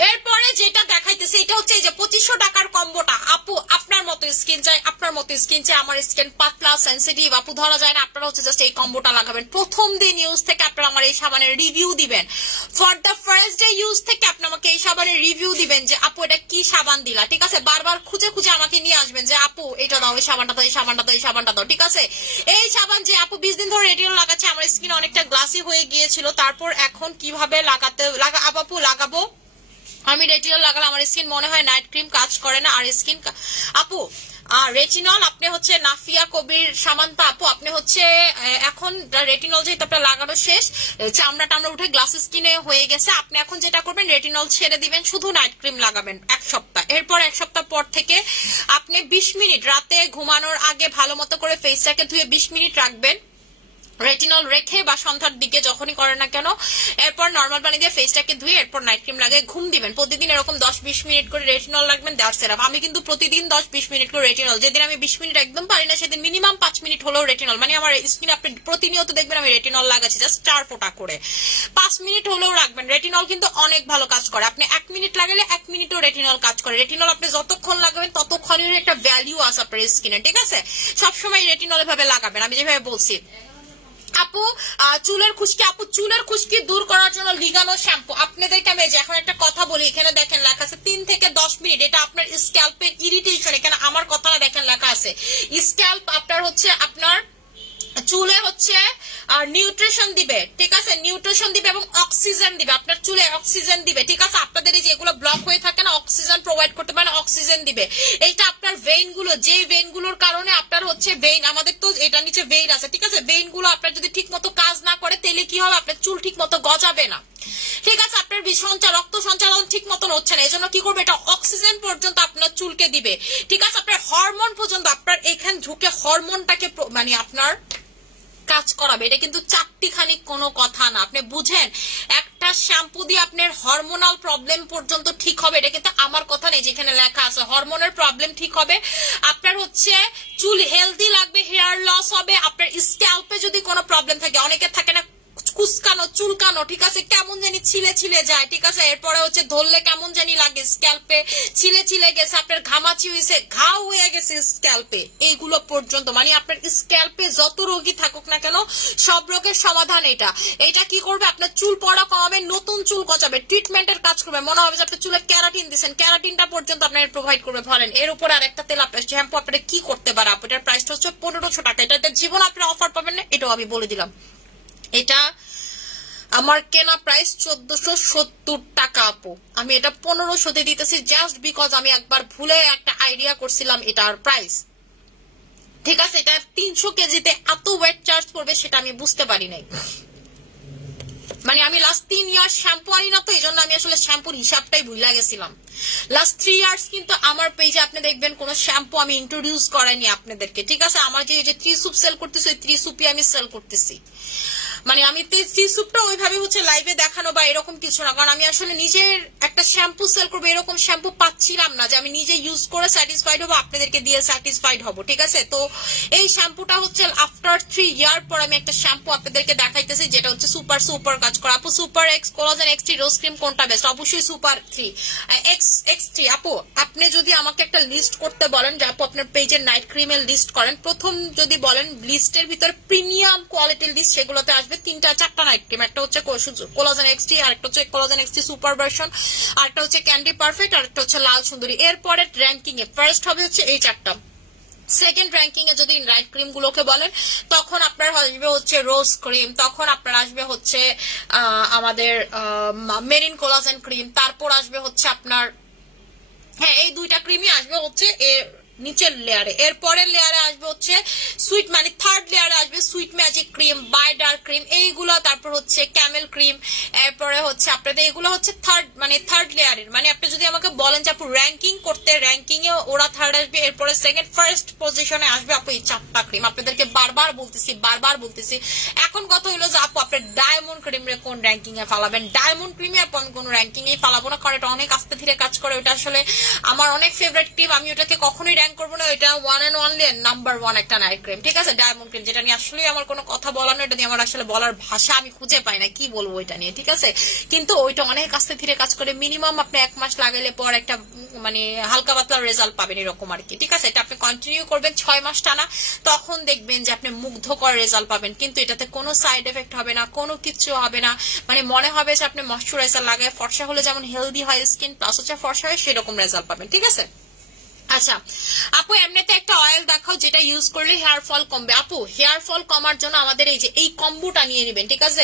এরপরে যেটা দেখাইতেছে এটা হচ্ছে এই যে 2500 টাকার কম্বোটা। আপু আপনার মতো স্কিন চাই, আপনার মতো স্কিন চাই, আমার স্কিন পাতলা সেনসিটিভ, আপু ধরা যায় না, আপনারা হচ্ছে জাস্ট এই কম্বোটা লাগাবেন। প্রথম দিন ইউজ থেকে আপনারা আমার এই সাবানের রিভিউ দিবেন। For the first day use থেকে আপনি আমাকে এই সাবানের রিভিউ দিবেন যে আপু এটা কি সাবান দিলা। ঠিক আছে, বারবার খুঁজে খুঁজে আমাকে নিয়ে আসবেন যে আপু এটা দাও, এই সাবানটা দাও, এই সাবানটা দাও, এই সাবানটা দাও। ঠিক আছে, এই সাবান যে আপু 20 দিন ধরে রেটিনল লাগাচ্ছে, আমার স্কিন অনেকটা গ্লাসি হয়ে গিয়েছিল, তারপর এখন কিভাবে আপু লাগাবো আমি রেটিনল লাগালে আমার স্কিন মনে হয় নাইট ক্রিম কাজ করে না। আর স্কিন আপু রেটিনল আপনি হচ্ছে নাফিয়া কবির সামান্তা আপু, আপনি হচ্ছে এখন রেটিনল যেহেতু আপনার লাগানো শেষ, চামড়া টামড়া উঠে গ্লাস স্কিনে হয়ে গেছে, আপনি এখন যেটা করবেন রেটিনল ছেড়ে দিবেন, শুধু নাইট ক্রিম লাগাবেন 1 সপ্তাহ। এরপর 1 সপ্তাহ পর থেকে আপনি 20 মিনিট রাতে ঘুমানোর আগে ভালো মতো করে ফেসটাকে ধুয়ে 20 মিনিট রাখবেন রেটিনল রেখে, বা সন্ধ্যার দিকে যখনই করেন না কেন। এরপর নর্মাল পানি দিয়ে ফেসটাকে ধুয়ে এরপর নাইট ক্রিম লাগিয়ে ঘুম দিবেন। প্রতিদিন এরকম 10-20 মিনিট করে রেটিনল রাখবেন, দ্যাটস এনাফ। আমি কিন্তু প্রতিদিন 10-20 মিনিট করে রেটিনল, যেদিন আমি 20 মিনিট একদম পারি না সেদিন মিনিমাম 5 মিনিট হলেও রেটিনল, মানে আমার স্কিনে আপনি প্রতিনিয়ত দেখবেন আমি রেটিনল লাগাচ্ছি, জাস্ট 4 ফোঁটা করে 5 মিনিট হলেও রাখবেন। রেটিনল কিন্তু অনেক ভালো কাজ করে। আপনি 1 মিনিট লাগালে 1 মিনিটও রেটিনল কাজ করে। রেটিনল আপনি যতক্ষণ লাগাবেন ততক্ষণের একটা ভ্যালিউ আছে আপনার স্কিনে। ঠিক আছে, সবসময় রেটিনল এভাবে লাগাবেন আমি যেভাবে বলছি। আপু চুলের খুশকি, আপু চুলের খুশকি দূর করার জন্য লিগানো শ্যাম্পু। আপনাদেরকে আমি এখন একটা কথা বলি, এখানে দেখেন লেখা আছে 3 থেকে 10 মিনিট। এটা আপনার স্ক্যাল্পের ইরিটেশন, এখানে আমার কথা না, দেখেন লেখা আছে স্ক্যাল্প আপনার হচ্ছে আপনার চুলে হচ্ছে নিউট্রিশন দিবে। ঠিক আছে, নিউট্রিশন দিবে এবং অক্সিজেন দিবে, আপনার চুলে অক্সিজেন দিবে। ঠিক আছে, আপনাদের এই যে এগুলো ব্লক হয়ে থাকে না, অক্সিজেন প্রোভাইড করতে পারে, অক্সিজেন দিবে। এইটা আপনার ভেইন গুলো, যে ভেইন গুলোর কারণে আপনার হচ্ছে ভেইন, আমাদের তো এটা নিচে ভেইন আছে। ঠিক আছে, ভেইন গুলো আপনার যদি ঠিক মতো কাজ না করে তাহলে কি হবে, আপনার চুল ঠিক মতো গজাবে না। ঠিক আছে, আপনার রক্ত সঞ্চালন ঠিক মতন হচ্ছে না, এই জন্য কি করবে, এটা অক্সিজেন পর্যন্ত আপনার চুলকে দিবে। ঠিক আছে, আপনার হরমোন পর্যন্ত আপনার এখানে ঢুকে হরমোনটাকে মানে আপনার কাজ করাবে। এটা কিন্তু চারটিখানি কোনো কথা না, আপনি বুঝেন। একটা শ্যাম্পু দিয়ে আপনার হরমোনাল প্রবলেম পর্যন্ত ঠিক হবে, এটা কিন্তু আমার কথা নেই, যেখানে লেখা আছে হরমোনের প্রবলেম ঠিক হবে, আপনার হচ্ছে চুল হেলদি লাগবে, হেয়ার লস হবে, আপনার স্ক্যাল্পে যদি কোনো প্রবলেম থাকে, অনেকের থাকে না কুচকানো চুলকানো, ঠিক আছে, কেমন জানি ছিলে ছিলে যায়, ঠিক আছে, এরপরে হচ্ছে ধরলে কেমন জানি লাগে, স্ক্যাল্পে ছিলে ছিলে গেছে, আপনার ঘামাচি হয়েছে, ঘাও হয়ে গেছে স্ক্যাল্পে, এইগুলো পর্যন্ত, মানে আপনার স্ক্যাল্পে যত রোগী থাকুক না কেন সব রোগের সমাধান এটা। এটা কি করবে, আপনার চুল পড়া কমাবে, নতুন চুল গজাবে, ট্রিটমেন্টের কাজ করবে, মনে হবে যে আপনি চুলে ক্যারাটিন দিচ্ছেন, ক্যারাটিনটা পর্যন্ত আপনার প্রোভাইড করবে। ধরেন এর উপর আর একটা তেল আপনার শ্যাম্পু আপনার কি করতে পারে আপু, এটার প্রাইসটা হচ্ছে 1500 টাকা, এটাতে জীবন আপনার অফার পাবেন না, এটাও আমি বলে দিলাম। এটা আমার কেনা প্রাইস 1470 টাকা আপু, আমি এটা 1500 দিতেছি জাস্ট বিকজ আমি একবার ভুলে একটা আইডিয়া করছিলাম এটার প্রাইস, ঠিক আছে। এটা 300 কেজিতে এত ওয়েট চার্জ পড়বে সেটা আমি বুঝতে পারি নাই, মানে আমি লাস্ট 3 ইয়ার্স শ্যাম্পু আনি না তো, এই জন্য আমি আসলে শ্যাম্পুর হিসাবটাই ভুলে গেছিলাম। লাস্ট 3 ইয়ার্স কিন্তু আমার পেজে আপনি দেখবেন কোন শ্যাম্পু আমি ইন্ট্রোডিউস করাইনি আপনাদেরকে, ঠিক আছে। আমার যে 3 সুপ সেল করতেছি ওই 3 সুপই আমি সেল করতেছি, মানে আমি 3 সুপটা ওইভাবে হচ্ছে লাইভে দেখানো বা এরকম কিছু না, কারণ আমি আসলে নিজের একটা শ্যাম্পু সেল করবো এরকম শ্যাম্পু পাচ্ছিলাম না যে আমি নিজে ইউজ করে স্যাটিসফাইড হবো, আপনাদেরকে দিয়ে স্যাটিসফাইড হবো, ঠিক আছে। তো এই শ্যাম্পুটা হচ্ছে আফটার 3 ইয়ার পর আমি একটা শ্যাম্পু আপনাদেরকে দেখাইতেছি যেটা হচ্ছে সুপার সুপার কাজ করা। আপু সুপার এক্স কোলাজেন এক্স3 রোজ ক্রিম কোনটা বেস্ট? অবশ্যই সুপার 3 এক্স3। আপু আপনি যদি আমাকে একটা লিস্ট করতে বলেন যে আপু আপনার পেজের নাইট ক্রিমের লিস্ট করেন, প্রথম যদি বলেন লিস্টের ভিতরে প্রিমিয়াম কোয়ালিটির লিস্ট, সেগুলোতে আসবে 3-4টা নাইট ক্রিম, একটা হচ্ছে কোলাজেন এক্স3, আরেকটা হচ্ছে কোলাজেন এক্স3 সুপার ভার্সন, আরেকটা হচ্ছে ক্যান্ডি পারফেক্ট, আরেকটা হচ্ছে লাল সুন্দরী। এরপরে র্যাঙ্কিং এ ফার্স্ট হবে হচ্ছে এই 4টা। সেকেন্ড র্যাঙ্কিং এ যদি নাইট ক্রিম গুলোকে বলেন তখন আপনার আসবে হচ্ছে রোজ ক্রিম, তখন আপনার আসবে হচ্ছে আমাদের মেরিন কোলাজেন ক্রিম, তারপর আসবে হচ্ছে আপনার হ্যাঁ এই 2টা ক্রিমই আসবে হচ্ছে নিচের লেয়ারে। এরপরের লেয়ারে আসবে হচ্ছে সুইট, মানে থার্ড লেয়ারে আসবে sweet magic cream, by dark cream এইগুলো, তারপর হচ্ছে ক্যামেল ক্রিম, এরপরে হচ্ছে আপনাদের এগুলো হচ্ছে থার্ড লেয়ারের। মানে আপনি যদি আমাকে বলেন যে আপু র্যাঙ্কিং করতে, র্যাঙ্কিং এ ওরা থার্ড আসবে, এরপরে সেকেন্ড, ফার্স্ট পজিশনে আসবে আপু এই 4টা ক্রিম। আপনাদেরকে বারবার বলতেছি। এখন কথা হলো যে আপু আপনার ডায়মন্ড ক্রিম রে কোন র্যাঙ্কিং এ ফালাবেন? ডায়মন্ড ক্রিমে আপু আমি কোন র্যাঙ্কিং এ ফালাবো না, কারণ এটা অনেক আস্তে ধীরে কাজ করে, ওটা আসলে আমার অনেক ফেভারিট ক্রিম, আমি ওটাকে কখনোই করবো না, এটা ওয়ান এন্ড অনলি নাম্বার 1 একটা নাইট ক্রিম, ঠিক আছে, ডায়মন্ড ক্রিম, যেটা নিয়ে আসলে আমার কোনো কথা বলার না, এটা নিয়ে আমার আসলে বলার ভাষা আমি খুঁজে পাই না কি বলবো এটা নিয়ে, ঠিক আছে। কিন্তু ওইটা অনেক আস্তে ধীরে কাজ করে, মিনিমাম আপনি 1 মাস লাগাইলে পর একটা মানে হালকা পাতলা রেজাল্ট পাবেন এরকম আর কি, ঠিক আছে। এটা আপনি কন্টিনিউ করবেন 6 মাস টানা, তখন দেখবেন যে আপনি মুগ্ধকর রেজাল্ট পাবেন, কিন্তু এটাতে কোনো সাইড এফেক্ট হবে না, কোনো কিছু হবে না, মানে মনে হবে যে আপনি ময়শ্চারাইজার লাগায় ফর্সা হলে যেমন হেলদি হয় স্কিন প্লাস হচ্ছে ফর্সা হয় সেরকম রেজাল্ট পাবেন, ঠিক আছে। আচ্ছা আপু এমনিতে একটা অয়েল দেখাও যেটা ইউজ করলে হেয়ার ফল কমবে। আপু হেয়ার ফল কমার জন্য আমাদের এই যে এই কম্বোটা নিয়ে নেবেন, ঠিক আছে,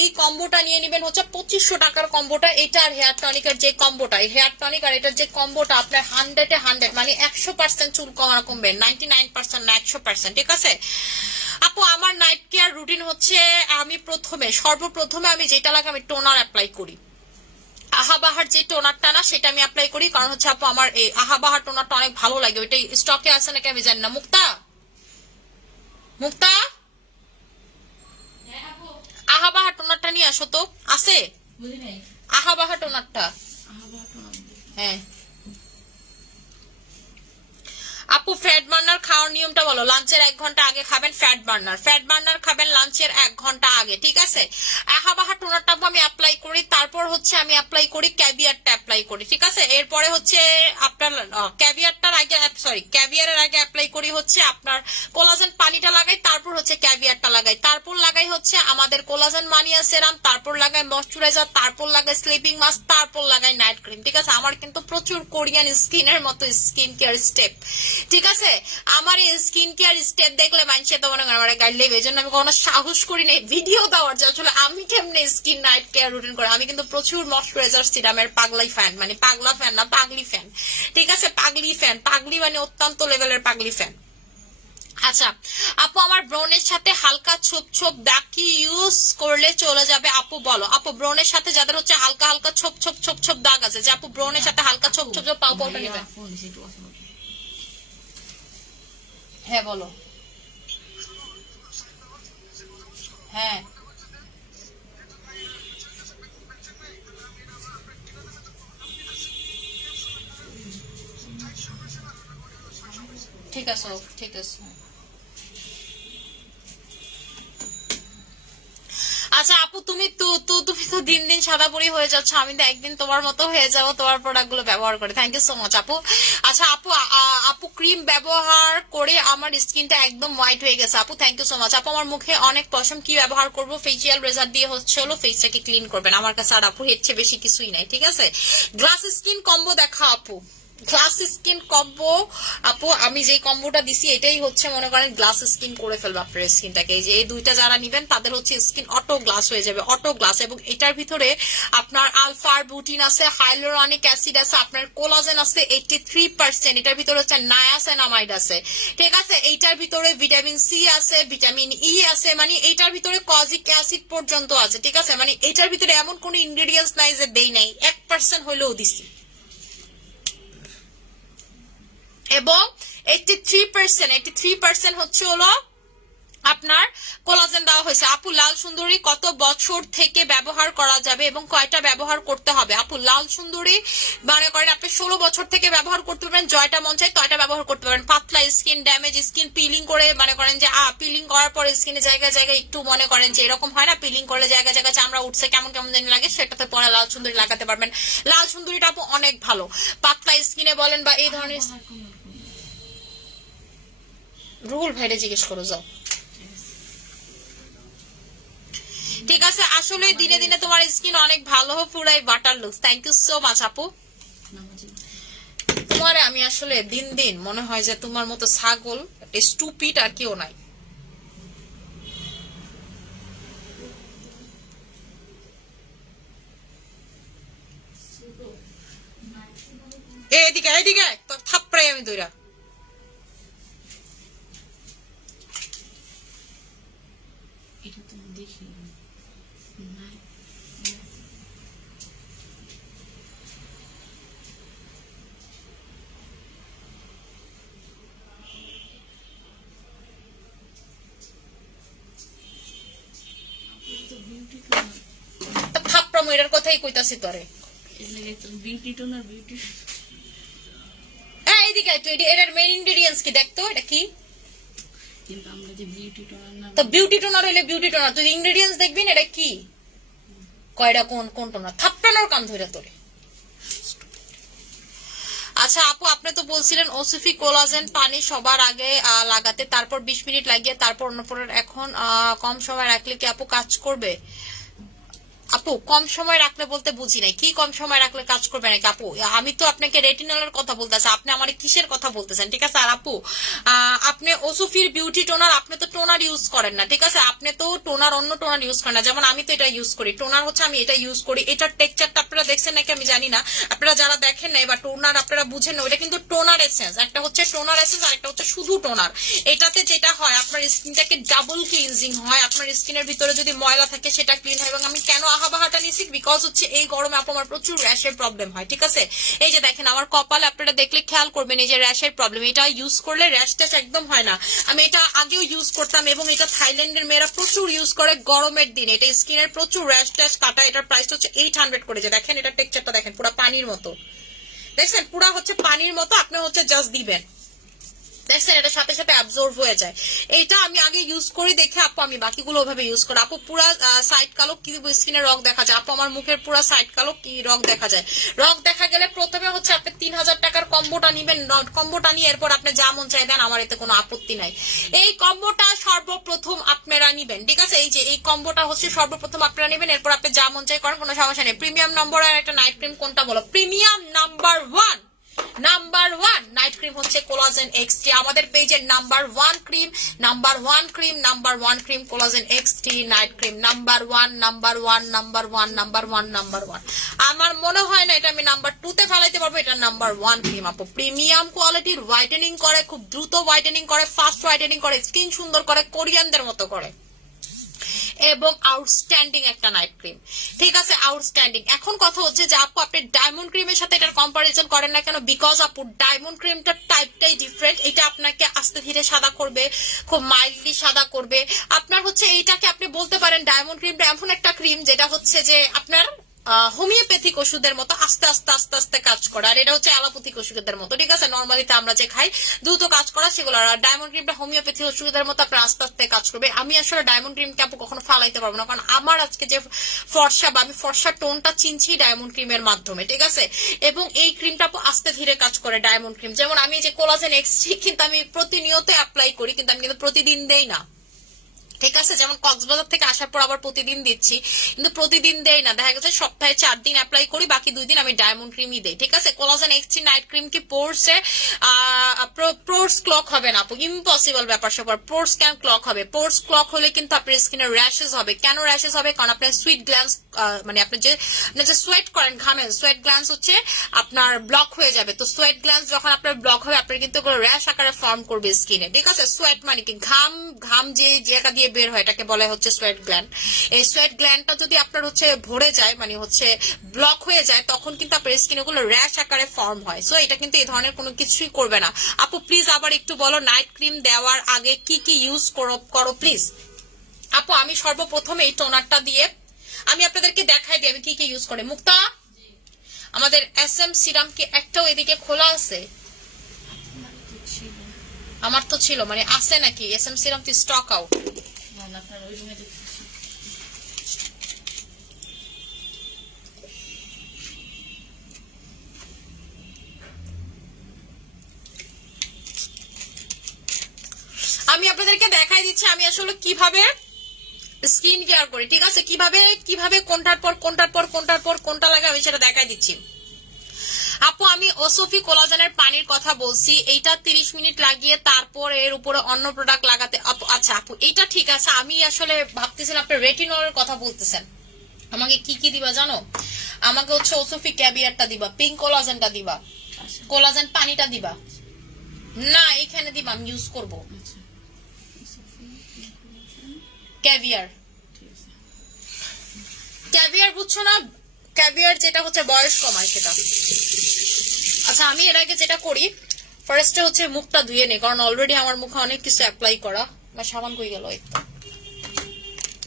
এই কম্বোটা নিয়ে নেবেন হচ্ছে 2500 টাকার কম্বোটা, এটা আর হেয়ার টনিকের যে কম্বোটা, হেয়ার টনিক আর এটার যে কম্বোটা আপনার 100 মানে 100% চুল কমবে, 99% না 100%, ঠিক আছে। আপু আমার নাইট কেয়ার রুটিন হচ্ছে আমি সর্বপ্রথমে আমি যেটা লাগে আমি টোনার অ্যাপ্লাই করি, আহাবাহার যে টোনারটা না সেটা আমি অ্যাপ্লাই করি, কারণ হচ্ছে আপু আমার এই আহাবাহার টোনারটা অনেক ভালো লাগে, ওইটাই স্টকে আছে নাকি আমি জানি না। মুক্তা আহাবাহার টোনারটা নিয়ে আসো তো, আছে আহাবাহার টোনারটা? হ্যাঁ আপু ফ্যাট বার্নার খাওয়ার নিয়মটা বলো। লাঞ্চের 1 ঘন্টা আগে খাবেন ফ্যাট বার্নার খাবেন লাঞ্চের 1 ঘন্টা আগে, ঠিক আছে। আহাবাহা টোনারটা আমি অ্যাপ্লাই করি, তারপর হচ্ছে আমি অ্যাপ্লাই করি ক্যাভিয়ারটা অ্যাপ্লাই করি, ঠিক আছে। এরপরে হচ্ছে আপনার ক্যাভিয়ারের আগে অ্যাপ্লাই করি হচ্ছে আপনার কোলাজেন পানিটা লাগাই, তারপর হচ্ছে ক্যাভিয়ারটা লাগাই, তারপর লাগাই হচ্ছে আমাদের কোলাজেন মানিয়া সেরাম, তারপর লাগাই ময়শ্চারাইজার, তারপর লাগাই স্লিপিং মাস্ক, তারপর লাগাই নাইট ক্রিম, ঠিক আছে। আমার কিন্তু প্রচুর কোরিয়ান স্কিনের মতো স্কিন কেয়ার স্টেপ, ঠিক আছে। আমার এই স্কিন কেয়ার স্টেপ দেখলে মানুষে তো মনে করে আমার গাইড লেবে, এই জন্য আমি কখনো সাহস করি না ভিডিও দেওয়ার যে আসলে আমি কেমনে স্কিন নাইট কেয়ার রুটিন করে। আমি কিন্তু প্রচুর ময়শ্চারাইজার সিরামের পাগলা ফ্যান না পাগলি ফ্যান, ঠিক আছে, পাগলি মানে অত্যন্ত লেভেলের পাগলি ফ্যান। আচ্ছা আপু আমার ব্রনের সাথে হালকা ছোপ ছোপ দাগ কি ইউজ করলে চলে যাবে? আপু বলো। আপু ব্রনের সাথে যাদের হচ্ছে হালকা হালকা ছোপ ছোপ দাগ আছে, যে আপু ব্রনের সাথে হালকা ছোপ পাউটা নেবেন। হ্যাঁ বলো। হ্যাঁ ঠিক আছে ঠিক আছে। তুমি তো দিন দিন সাদাপুরি হয়ে যাচ্ছ, আমি তো একদিন তোমার মতো হয়ে যাবো তোমার প্রোডাক্ট গুলো ব্যবহার করে। থ্যাংক ইউ সো মাচ আপু। আচ্ছা আপু ক্রিম ব্যবহার করে আমার স্কিনটা একদম হোয়াইট হয়ে গেছে আপু, থ্যাংক ইউ সো মাচ আপু। আমার মুখে অনেক পশম, কি ব্যবহার করবো? ফেসিয়াল রেজার দিয়ে হচ্ছে হলো ফেসটাকে ক্লিন করবেন আমার কাছে, আর আপু এর চেয়ে বেশি কিছুই নাই, ঠিক আছে? গ্লাস স্কিন কম্বো দেখা আপু, গ্লাস স্কিন কম্বো আপু, আমি যে কম্বোটা দিছি এটাই হচ্ছে মনে করেন গ্লাস স্কিন করে ফেলবে আপনার স্কিনটাকে। এই যে এই দুইটা যারা নিবেন তাদের হচ্ছে স্কিন অটো গ্লাস হয়ে যাবে, অটো গ্লাস। এবং এটার ভিতরে আপনার আলফা বুটিন আছে, হাইলোরনিক অ্যাসিড আছে, আপনার কোলাজেন আছে 83%, এটার ভিতরে হচ্ছে নায়াসিনামাইড আছে, ঠিক আছে? এইটার ভিতরে ভিটামিন সি আছে, ভিটামিন ই আছে, মানে এইটার ভিতরে কজিক অ্যাসিড পর্যন্ত আছে, ঠিক আছে? মানে এটার ভিতরে এমন কোন ইনগ্রেডিয়েন্টস নাই যে দেই নাই, 1% হইলেও দিছি। এবং 83% হচ্ছে হলো আপনার কোলাজেন দেওয়া হয়েছে। আপু লাল সুন্দরী কত বছর থেকে ব্যবহার করা যাবে এবং কয়টা ব্যবহার করতে হবে? আপু লাল সুন্দরী মনে করেন আপনি 16 বছর থেকে ব্যবহার করতে পারবেন, জয়টা মন চাই তয়টা ব্যবহার করতে পারবেন। পাতলা স্কিন, ড্যামেজ স্কিন, পিলিং করে মনে করেন যে পিলিং করার পর স্কিনের জায়গায় জায়গায় একটু মনে করেন যে এরকম হয় না, পিলিং করলে জায়গায় জায়গায় চামড়া উঠছে কেমন কেমন জানি লাগে, সেটাতে পরে লাল সুন্দরী লাগাতে পারবেন। লাল সুন্দরীটা আপু অনেক ভালো পাতলা স্কিনে বলেন বা এই ধরনের। রুহুল ভাইরে জিজ্ঞেস করো যাও, ঠিক আছে? আসলে দিনে দিনে তোমার স্কিন অনেক ভালো পুরাই butter looks. Thank you so much আপু। তোমার আমি আসলে দিন দিন মনে হয় যে তোমার মতো ছাগল স্টুপিড আর কেউ নাই। এদিকে এদিকে তোর থাপ্পড়াই আমি দইরা। এটার কথাই কইতাছি তোরে, এইদিকে তুই এটার মেইন ইনগ্রেডিয়েন্টস কি দেখতো, এটা কি? তো বিউটি টোনার হইলে বিউটি টোনার, তুই ইনগ্রেডিয়েন্টস দেখবি না এটা কি কয়টা কোন টোনার, থাপ্পানোর কাম ধরে তোরে। আচ্ছা আপু আপনি তো বলছিলেন ওসিফি কোলাজেন পানি সবার আগে লাগাতে, তারপর 20 মিনিট লাগিয়ে তারপর অন্য প্রোডাক্ট, এখন কম সময় রাখলে কি আপু কাজ করবে? আপু কম সময় রাখলে বলতে বুঝি নাই, কি কম সময় রাখলে কাজ করবে নাকি? আপু আমি তো আপনাকে রেটিনলের কথা বলতেছি, আপনি আমার কিসের কথা বলতেছেন, ঠিক আছে? আর আপু আপনি ওসুফির বিউটি টোনার, আপনি তো টোনার ইউজ করেন না, ঠিক আছে? আপনি তো টোনার অন্য টোনার ইউজ করেন না, যেমন আমি তো এটা ইউজ করি। টোনার হচ্ছে আমি এটা ইউজ করি, এটার টেক্সচারটা আপনারা দেখছেন নাকি আমি জানি না, আপনারা যারা দেখেন নাই বা টোনার আপনারা বুঝেন না, ওইটা কিন্তু টোনার এসেন্স, একটা হচ্ছে টোনার এসেন্স আর একটা হচ্ছে শুধু টোনার। এটাতে যেটা হয় আপনার স্কিনটাকে ডাবল ক্লিনজিং হয়, আপনার স্কিনের ভিতরে যদি ময়লা থাকে সেটা ক্লিন হয়। এবং আমি কেন আহাবাহাটা নিছি, বিকজ হচ্ছে এই গরমে আপু আমার প্রচুর র্যাশের প্রবলেম হয়, ঠিক আছে? এই যে দেখেন আমার কপালে আপনারা দেখলে খেয়াল করবেন এই যে র্যাশের প্রবলেম, এটা ইউজ করলে র্যাশ ট্যাশ একদম হয় না। আমি এটা আগেও ইউজ করতাম এবং এটা থাইল্যান্ডের মেয়েরা প্রচুর ইউজ করে গরমের দিনে, এটা স্কিনের প্রচুর র্যাশ ট্যাশ কাটা। এটার প্রাইস হচ্ছে 800 করে। যে দেখেন এটা টেক্সচারটা দেখেন পুরো পানির মতো, দেখছেন পুরো হচ্ছে পানির মতো, আপনি হচ্ছে জাস্ট দিবেন, দেখছেন এটা সাথে সাথে অ্যাবজর্ব হয়ে যায়। এটা আমি আগে ইউজ করি দেখে আপু আমি বাকিগুলো ওভাবে ইউজ করি। আপু পুরা সাইড কালো কি স্কিনে রগ দেখা যায়? আপু আমার মুখের পুরা সাইড কালো কি রগ দেখা যায়? রগ দেখা গেলে প্রথমে হচ্ছে আপনি 3000 টাকার কম্বোটা নিবেন, কম্বোটা নিয়ে এরপর আপনি যা মন চাই দেন, আমার এতে কোনো আপত্তি নাই। এই কম্বোটা সর্বপ্রথম আপনারা নিবেন, ঠিক আছে? এই যে এই কম্বোটা হচ্ছে সর্বপ্রথম আপনারা নিবেন, এরপর আপনি যা মন চাই করেন, কোনো সমস্যা নেই। প্রিমিয়াম নম্বর আর একটা নাইট ক্রিম কোনটা বলো? Premium number one night cream হচ্ছে কোলাজেন এক্স3, আমাদের পেজের number one cream collagen X three night cream number one. আমার মনে হয় না এটা আমি নাম্বার 2 তে ফেলাইতে পারবো, এটা নাম্বার 1 ক্রিম আপু। প্রিমিয়াম কোয়ালিটির, হোয়াইটেনিং করে, খুব দ্রুত হোয়াইটেনিং করে, ফাস্ট হোয়াইটেনিং করে, স্কিন সুন্দর করে, কোরিয়ানদের মতো করে, এবং আউটস্ট্যান্ডিং একটা নাইট ক্রিম, ঠিক আছে? আউটস্ট্যান্ডিং। এখন কথা হচ্ছে যে আপু আপনি ডায়মন্ড ক্রিমের সাথে এটার কম্পারিজন করেন না কেন? বিকজ আপু ডায়মন্ড ক্রিমটার টাইপটাই ডিফারেন্ট, এটা আপনাকে আস্তে ধীরে সাদা করবে, খুব মাইল্ডলি সাদা করবে। আপনার হচ্ছে এইটাকে আপনি বলতে পারেন ডায়মন্ড ক্রিমটা এমন একটা ক্রিম যেটা হচ্ছে যে আপনার হোমিওপ্যাথিক ওষুধের মতো আস্তে আস্তে আস্তে আস্তে কাজ করে, আর এটা হচ্ছে অ্যালোপ্যাথিক ওষুধের মতো, ঠিক আছে? নর্মালিতে আমরা যে খাই দ্রুত কাজ করা সেগুলো, আর ডায়মন্ড ক্রিমটা হোমিওপ্যাথিক ওষুধের মতো আপনার আস্তে আস্তে কাজ করবে। আমি আসলে ডায়মন্ড ক্রিমকে আপু কখনো ফালাইতে পারবো না, কারণ আমার আজকে যে ফর্সা বা আমি ফর্সা টোনটা চিনছি ডায়মন্ড ক্রিমের মাধ্যমে, ঠিক আছে? এবং এই ক্রিমটা আপু আস্তে ধীরে কাজ করে ডায়মন্ড ক্রিম। যেমন আমি যে কোলাজেন এক্সট্রি কিন্তু আমি প্রতিনিয়ত অ্যাপ্লাই করি, কিন্তু আমি কিন্তু প্রতিদিন দেই না, ঠিক আছে? যেমন কক্সবাজার থেকে আসার পর আবার প্রতিদিন দিচ্ছি, কিন্তু প্রতিদিন দেই না, দেখা গেছে সপ্তাহে 4 দিন অ্যাপ্লাই করি, বাকি 2 দিন আমি ডায়মন্ড ক্রিমই দেই, ঠিক আছে? কোলাজেন এক্সট্রি নাইট ক্রিম কি পোরসে পোরস ক্লক হবে না আপু, ইম্পসিবল ব্যাপার স্যাপার। পোরস কেন ক্লক হবে? পোরস ক্লক হলে কিন্তু আপনার স্কিনে র্যাশেস হবে। কেন র্যাশেস হবে? কারণ আপনার সুইট গ্ল্যান্স, মানে আপনি যে সোয়েট করেন, ঘামেন, সোয়েট গ্ল্যান্স হচ্ছে আপনার ব্লক হয়ে যাবে। তো সোয়েট গ্ল্যান্স যখন আপনার ব্লক হবে, আপনার কিন্তু র্যাশ আকারে ফর্ম করবে স্কিনে, ঠিক আছে? সোয়েট মানে কি? ঘাম যে জায়গা দিয়ে বের হয় এটাকে বলে হচ্ছে সোয়েট গ্ল্যান্ড। এই সোয়েট গ্ল্যান্ডটা যদি আপনার হচ্ছে ভরে যায়, মানে হচ্ছে ব্লক হয়ে যায়, তখন কিন্তু আপনার স্কিনে গুলো র্যাশ আকারে ফর্ম হয়। সো এটা কিন্তু এই ধরনের কোনো কিছুই করবে না। আপু প্লিজ আবার একটু বলো, নাইট ক্রিম দেওয়ার আগে কি কি ইউজ করো প্লিজ। আপু আমি সর্বপ্রথম এই টোনারটা দিয়ে আমি আপনাদেরকে দেখাই দিই আমি কি কি ইউজ করি। মুক্তা, আমাদের SM সিরাম কি একটাও এদিকে খোলা আছে? আমার তো ছিল, মানে আছে নাকি? SM সিরাম তো স্টক আউট। আমি আপনাদেরকে দেখাই দিচ্ছি আমি আসলে কিভাবে স্কিন কেয়ার করি, ঠিক আছে? কিভাবে কোনটার পর কোনটা লাগে আমি সেটা দেখাই দিচ্ছি। আপু আমি ওসফি কোলাজেনের পানির কথা বলছি, এইটা 30 মিনিট লাগিয়ে তারপর এর উপরে অন্য প্রোডাক্ট লাগাতে। আচ্ছা আপু এইটা ঠিক আছে, আমি আসলে ভাবতেছিলাম আপনি রেটিনলের কথা বলতেছেন। আমাকে কি কি দিবা জানো? আমাকে হচ্ছে ওসফি ক্যাভিয়ারটা দিবা, পিঙ্ক কোলাজেনটা দিবা, কোলাজেন পানিটা দিবা। না এখানে দিবা, আমি ইউজ করবো ক্যাভিয়ার, বুঝছো না? ক্যাভিয়ার যেটা হচ্ছে বয়স কমায় সেটা। আচ্ছা আমি এর আগে যেটা করি, ফার্স্টে হচ্ছে মুখটা ধুয়ে নেই, কারণ অলরেডি আমার মুখে অনেক কিছু অ্যাপ্লাই করা। বা সাবান কই গেল?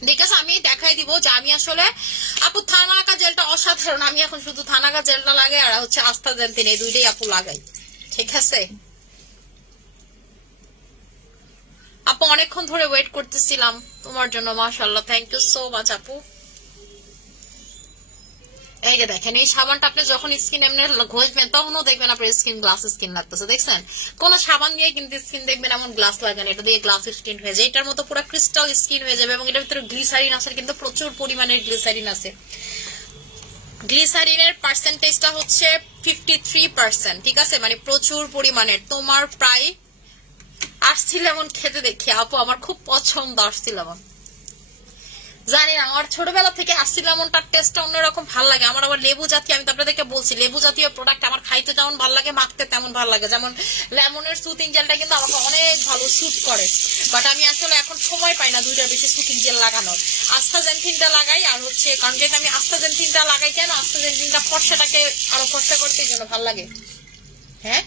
ঠিক আছে আমি দেখাই দিব যে আমি আসলে আপু থানাকা জেলটা অসাধারণ। আমি এখন শুধু থানাকা জেলটা লাগাই আর হচ্ছে আস্থা জেলতিন, এই দুইটাই আপু লাগাই, ঠিক আছে? আপু অনেকক্ষণ ধরে ওয়েট করতেছিলাম তোমার জন্য, মাশাআল্লাহ, থ্যাংক ইউ সো মাচ আপু। এই যে দেখেন এই সাবানটা আপনি যখন স্কিন এমনি ঘষবেন তখনও দেখবেন আপনার স্কিন গ্লাস স্কিন লাগতেছে, দেখছেন? কোন সাবান দিয়ে কিন্তু স্কিন দেখবেন এমন গ্লাস লাগে না, এটা দিয়ে গ্লাস স্কিন হয়ে যায়। এটার মতো পুরো ক্রিস্টাল স্কিন হয়ে যাবে, এবং এটার ভিতরে গ্লিসারিন আছে, কিন্তু প্রচুর পরিমাণের গ্লিসারিন আছে। গ্লিসারিনের পার্সেন্টেজটা হচ্ছে 53%, ঠিক আছে? মানে প্রচুর পরিমাণের। তোমার প্রায় আসছি লেমন খেতে দেখি আপু, আমার খুব পছন্দ আসছি লেমন। জানি না, আমার ছোটবেলা থেকে আসছি লেমনটার টেস্টটা অন্যরকম ভালো লাগে আমার। আবার লেবু জাতীয়, আমি তো আপনাদেরকে বলছি লেবু জাতীয় প্রোডাক্ট আমার খাইতে যেমন ভালো লাগে, মাখতে তেমন ভালো লাগে। যেমন লেমনের সুথিং জেলটা কিন্তু আমাকে অনেক ভালো স্যুট করে, বাট আমি আসলে এখন সময় পাই না দুইটার বেশি সুথিং জেল লাগানোর। আস্তাজেন্থিনটা লাগাই, আর হচ্ছে কারণ যেটা আমি আস্তাজেন্থিনটা লাগাই কেন, আস্তাজেন্থিনটা ফর্সাটাকে আরো ফর্সা করতে এই জন্য ভালো লাগে। হ্যাঁ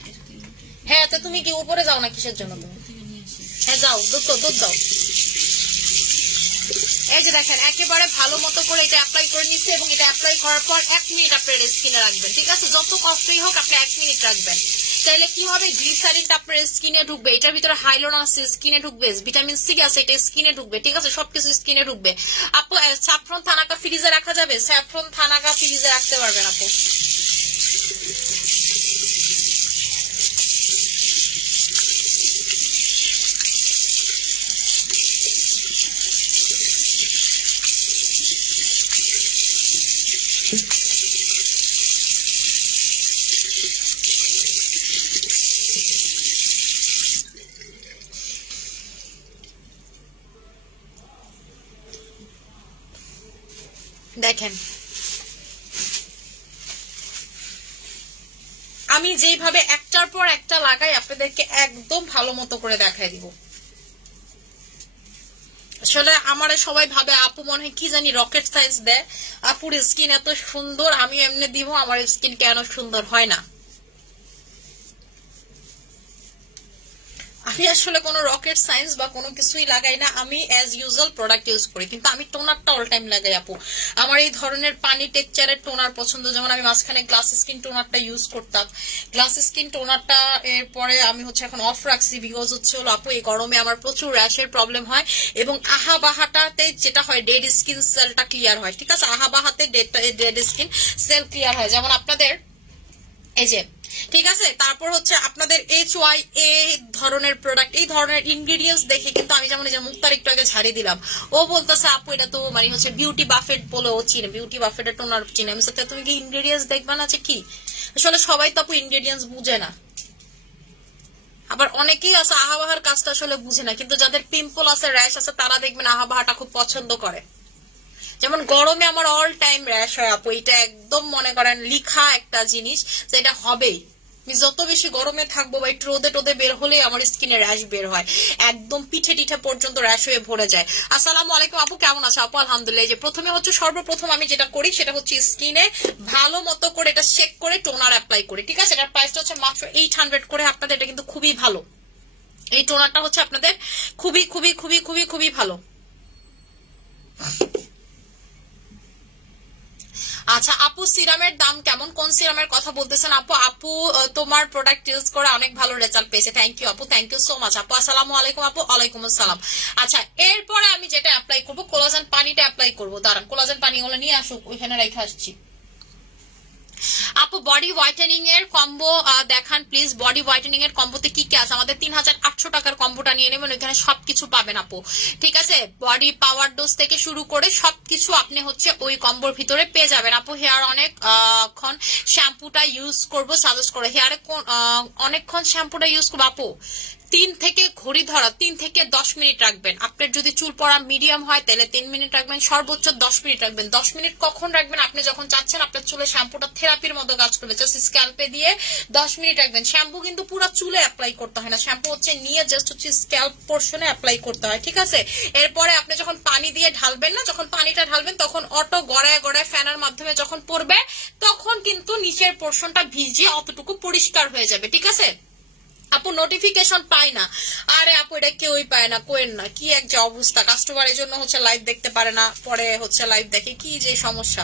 হ্যাঁ, তো তুমি কি উপরে যাও না কিসের জন্য? তুমি হ্যাঁ যাও, দুধ দাও। এই যে দেখেন একেবারে ভালো মতো করে এটা অ্যাপ্লাই করে নিচ্ছি, এবং এটা অ্যাপ্লাই করার পর 1 মিনিট আপনার স্কিনে রাখবেন, ঠিক আছে? যত কষ্টই হোক আপনি 1 মিনিট রাখবেন। তাহলে কি হবে, গ্লিসারিনটা আপনার স্কিনে ঢুকবে, এটার ভিতরে হাইলোরন আছে স্কিনে ঢুকবে, ভিটামিন সি আছে এটা স্কিনে ঢুকবে, ঠিক আছে? সবকিছু স্কিনে ঢুকবে। আপু স্যাফরন থানাকা ফ্রিজে রাখা যাবে? স্যাফরন থানাকা ফ্রিজে রাখতে পারবেন আপু। দেখেন আমি যেভাবে একটার পর একটা লাগাই আপনাদেরকে একদম ভালো মতো করে দেখাই দিব। আসলে আমার সবাই ভাবে আপু মনে হয় কি জানি রকেট সায়েন্স দেয়, আপুর স্কিন এত সুন্দর, আমি এমনি দিব, আমার স্কিন কেন সুন্দর হয় না? আমি আসলে কোনো রকেট সায়েন্স বা কোনো কিছুই লাগাই না, আমি অ্যাজ ইউজুয়াল প্রোডাক্ট ইউজ করি, কিন্তু আমি টোনারটা অল টাইম লাগাই আপু। আমার এই ধরনের পানি টেক্সচারের টোনার পছন্দ, যেমন আমি মাঝখানে গ্লাস স্কিন টোনারটা ইউজ করতাম, গ্লাস স্কিন টোনারটা এরপরে আমি হচ্ছে এখন অফ রাখছি, বিকজ হচ্ছে হলো আপু এই গরমে আমার প্রচুর র্যাশের প্রবলেম হয়, এবং আহা বাহাটাতে যেটা হয় ডেড স্কিন সেলটা ক্লিয়ার হয়, ঠিক আছে, আহা বাহাতে ডেড স্কিন সেল ক্লিয়ার হয়, যেমন আপনাদের এই যে, ঠিক আছে। তারপর হচ্ছে আপনাদের HYA ধরনের প্রোডাক্ট, এই ধরনের ইনগ্রেডিয়েন্টস দেখে কিন্তু আমি যেমন এই যে মুক্তার একটু আগে ঝাড়িয়ে দিলাম, ও বলতেছে আপু এটা তো মানে হচ্ছে বিউটি বাফেট বলে ও চিনে, বিউটি বাফেটের টোনার চিনে। আমি সাথে তুমি কি ইনগ্রেডিয়েন্টস দেখবা না যে কি, আসলে সবাই তো আপু ইনগ্রেডিয়েন্টস বুঝে না, আবার অনেকেই আছে আহাবাহার কাজটা আসলে বুঝে না, কিন্তু যাদের পিম্পল আছে র্যাশ আছে তারা দেখবেন আহাবাহাটা খুব পছন্দ করে। যেমন গরমে আমার অল টাইম র্যাশ হয় আপু, এটা একদম মনে করেন লিখা একটা জিনিস যে এটা হবেই, আমি যত বেশি গরমে থাকবো বা একটু রোদে টোদে বের হলেই আমার স্কিনে র্যাশ বের হয়, একদম পিঠে টিঠে পর্যন্ত র্যাশ হয়ে ভরে যায়। আসসালামু আলাইকুম আপু, কেমন আছো আপু? আলহামদুলিল্লাহ। যে প্রথমে হচ্ছে সর্বপ্রথম আমি যেটা করি সেটা হচ্ছে স্কিনে ভালো মতো করে এটা শেক করে টোনার অ্যাপ্লাই করি, ঠিক আছে। এটার প্রাইসটা হচ্ছে মাত্র 800 করে, আপনাদের এটা কিন্তু খুবই ভালো, এই টোনারটা হচ্ছে আপনাদের খুবই খুবই খুবই খুবই খুবই ভালো। আচ্ছা আপু, সিরামের দাম কেমন, কোন সিরামের কথা বলতেছেন আপু? আপু তোমার প্রোডাক্ট ইউজ করে অনেক ভালো রেজাল্ট পেয়েছে, থ্যাংক ইউ আপু, থ্যাংক ইউ সো মাচ আপু। আসসালামু আলাইকুম আপু। ওয়ালাইকুম আসসালাম। আচ্ছা এরপরে আমি যেটা অ্যাপ্লাই করবো, কোলাজেন পানিটা অ্যাপ্লাই করবো, দাঁড়ান কোলাজেন পানি গুলো নিয়ে আসুক, ওইখানে রেখে আসছি। আপু বডি হোয়াইটেনিং এর কম্বো দেখান প্লিজ, বডি হোয়াইটেনিং এর কম্বোতে কি কি আছে? আমাদের 3800 টাকার কম্বোটা নিয়ে নেবেন, ওইখানে সবকিছু পাবেন আপু, ঠিক আছে। বডি পাওয়ার ডোজ থেকে শুরু করে সবকিছু আপনি হচ্ছে ওই কম্বোর ভিতরে পেয়ে যাবেন আপু। হেয়ার অনেকক্ষণ শ্যাম্পুটা ইউজ করবো সাজেস্ট করে, হেয়ারে অনেকক্ষণ শ্যাম্পুটা ইউজ করবো আপু 3 থেকে ঘড়ি ধরা 3 থেকে 10 মিনিট রাখবেন। আপনার যদি চুল পড়া মিডিয়াম হয় তাহলে 3 মিনিট রাখবেন, সর্বোচ্চ 10 মিনিট রাখবেন। 10 মিনিট কখন রাখবেন? আপনি যখন চাচ্ছেন আপনার চুলে শ্যাম্পুটা থেরাপির মতো কাজ করবে, জাস্ট স্ক্যাল্পে দিয়ে 10 মিনিট রাখবেন। শ্যাম্পু কিন্তু পুরো চুলে অ্যাপ্লাই করতে হয় না, শ্যাম্পু হচ্ছে নিয়ে জাস্ট হচ্ছে স্ক্যাল্প পোর্শনে অ্যাপ্লাই করতে হয়, ঠিক আছে। এরপরে আপনি যখন পানি দিয়ে ঢালবেন না, যখন পানিটা ঢালবেন তখন অটো গড়ায় গড়ায় ফ্যানের মাধ্যমে যখন পড়বে তখন কিন্তু নিচের পোর্শনটা ভিজিয়ে অতটুকু পরিষ্কার হয়ে যাবে, ঠিক আছে। আপু নোটিফিকেশন পাই না, আরে আপু এটা কেউই পায় না, কোয়েন না, কি এক যে অবস্থা, কাস্টমার এই জন্য হচ্ছে লাইভ দেখতে পারে না, পরে হচ্ছে লাইভ দেখে, কি যে সমস্যা।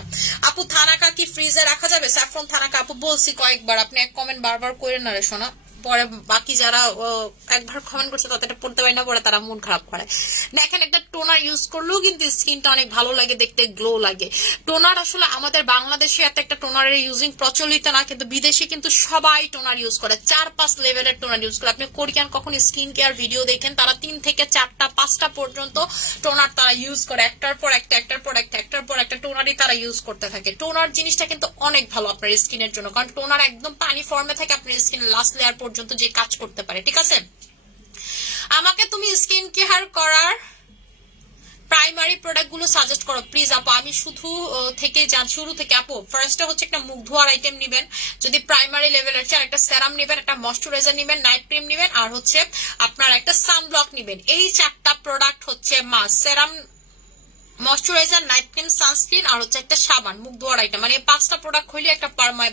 আপু থানাকা কি ফ্রিজে রাখা যাবে? স্যাফরন থানাকা আপু বলছি কয়েকবার, আপনি এক কমেন্ট বারবার করেন না রে শোনা, পরে বাকি যারা একবার কমেন্ট করছে তাদের পড়তে পারি না, পরে তারা মন খারাপ করে। দেখেন একটা টোনার ইউজ করলেও কিন্তু স্কিনটা অনেক ভালো লাগে, দেখতে গ্লো লাগে। টোনার আসলে আমাদের বাংলাদেশে এত একটা টোনারের ইউজিং প্রচলিত না, কিন্তু বিদেশে কিন্তু সবাই টোনার ইউজ করে, 4-5 লেভেলের টোনার ইউজ করে। আপনি কোরিয়ান কখন স্কিন কেয়ার ভিডিও দেখেন, তারা 3 থেকে 4টা 5টা পর্যন্ত টোনার তারা ইউজ করে, একটার পর একটা একটার পর একটা একটার পর একটা টোনারই তারা ইউজ করতে থাকে। টোনার জিনিসটা কিন্তু অনেক ভালো আপনার স্কিনের জন্য, কারণ টোনার একদম পানি ফর্মে থাকে, আপনার স্কিনের লাস্ট লেয়ার পর্যন্ত যে কাজ করতে পারে, ঠিক আছে। আমাকে তুমি স্কিন কেয়ার করার প্রাইমারি প্রোডাক্ট গুলো সাজেস্ট করো প্লিজ আপু। আমি শুরু থেকে আপু ফার্স্টে হচ্ছে একটা মুখ ধোয়ার আইটেম নিবেন, যদি প্রাইমারি লেভেলের চান, একটা সেরাম নিবেন, একটা ময়শ্চারাইজার নিবেন, নাইট ক্রিম নিবেন, আর হচ্ছে আপনার একটা সানব্লক নিবেন। এই 4টা প্রোডাক্ট হচ্ছে মাস্ট, সেরাম, ময়শ্চারাইজার, নাইট ক্রিম, সানস্ক্রিন, আর হচ্ছে একটা সাবান, মুখ ধোয়ার আইটেম, মানে 5টা প্রোডাক্ট হইলে একটা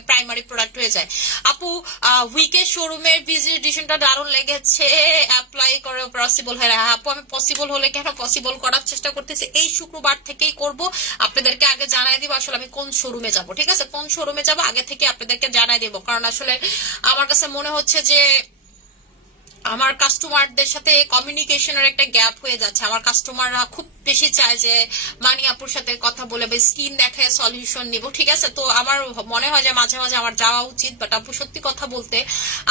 প্রাইমারি প্রোডাক্ট হয়ে যায় আপু। উইকের শোরুমের ভিজিটেশনটা দারুণ লেগেছে, অ্যাপ্লাই করে পসিবল হয় না আপু? আমি পসিবল হলে কেন, পসিবল করার চেষ্টা করতেছি, এই শুক্রবার থেকেই করব, আপনাদেরকে আগে জানাই দিব আসলে আমি কোন শোরুমে যাব, ঠিক আছে, কোন শোরুমে যাব আগে থেকে আপনাদেরকে জানাই দেব, কারণ আসলে আমার কাছে মনে হচ্ছে যে আমার কাস্টমারদের সাথে কমিউনিকেশনের একটা গ্যাপ হয়ে যাচ্ছে। আমার কাস্টমাররা খুব বেশি চায় যে মানি আপুর সাথে কথা বলে বা স্কিন দেখায় সলিউশন নিব, ঠিক আছে। তো আমার মনে হয় যে মাঝে মাঝে আমার যাওয়া উচিত, বাট আপু সত্যি কথা বলতে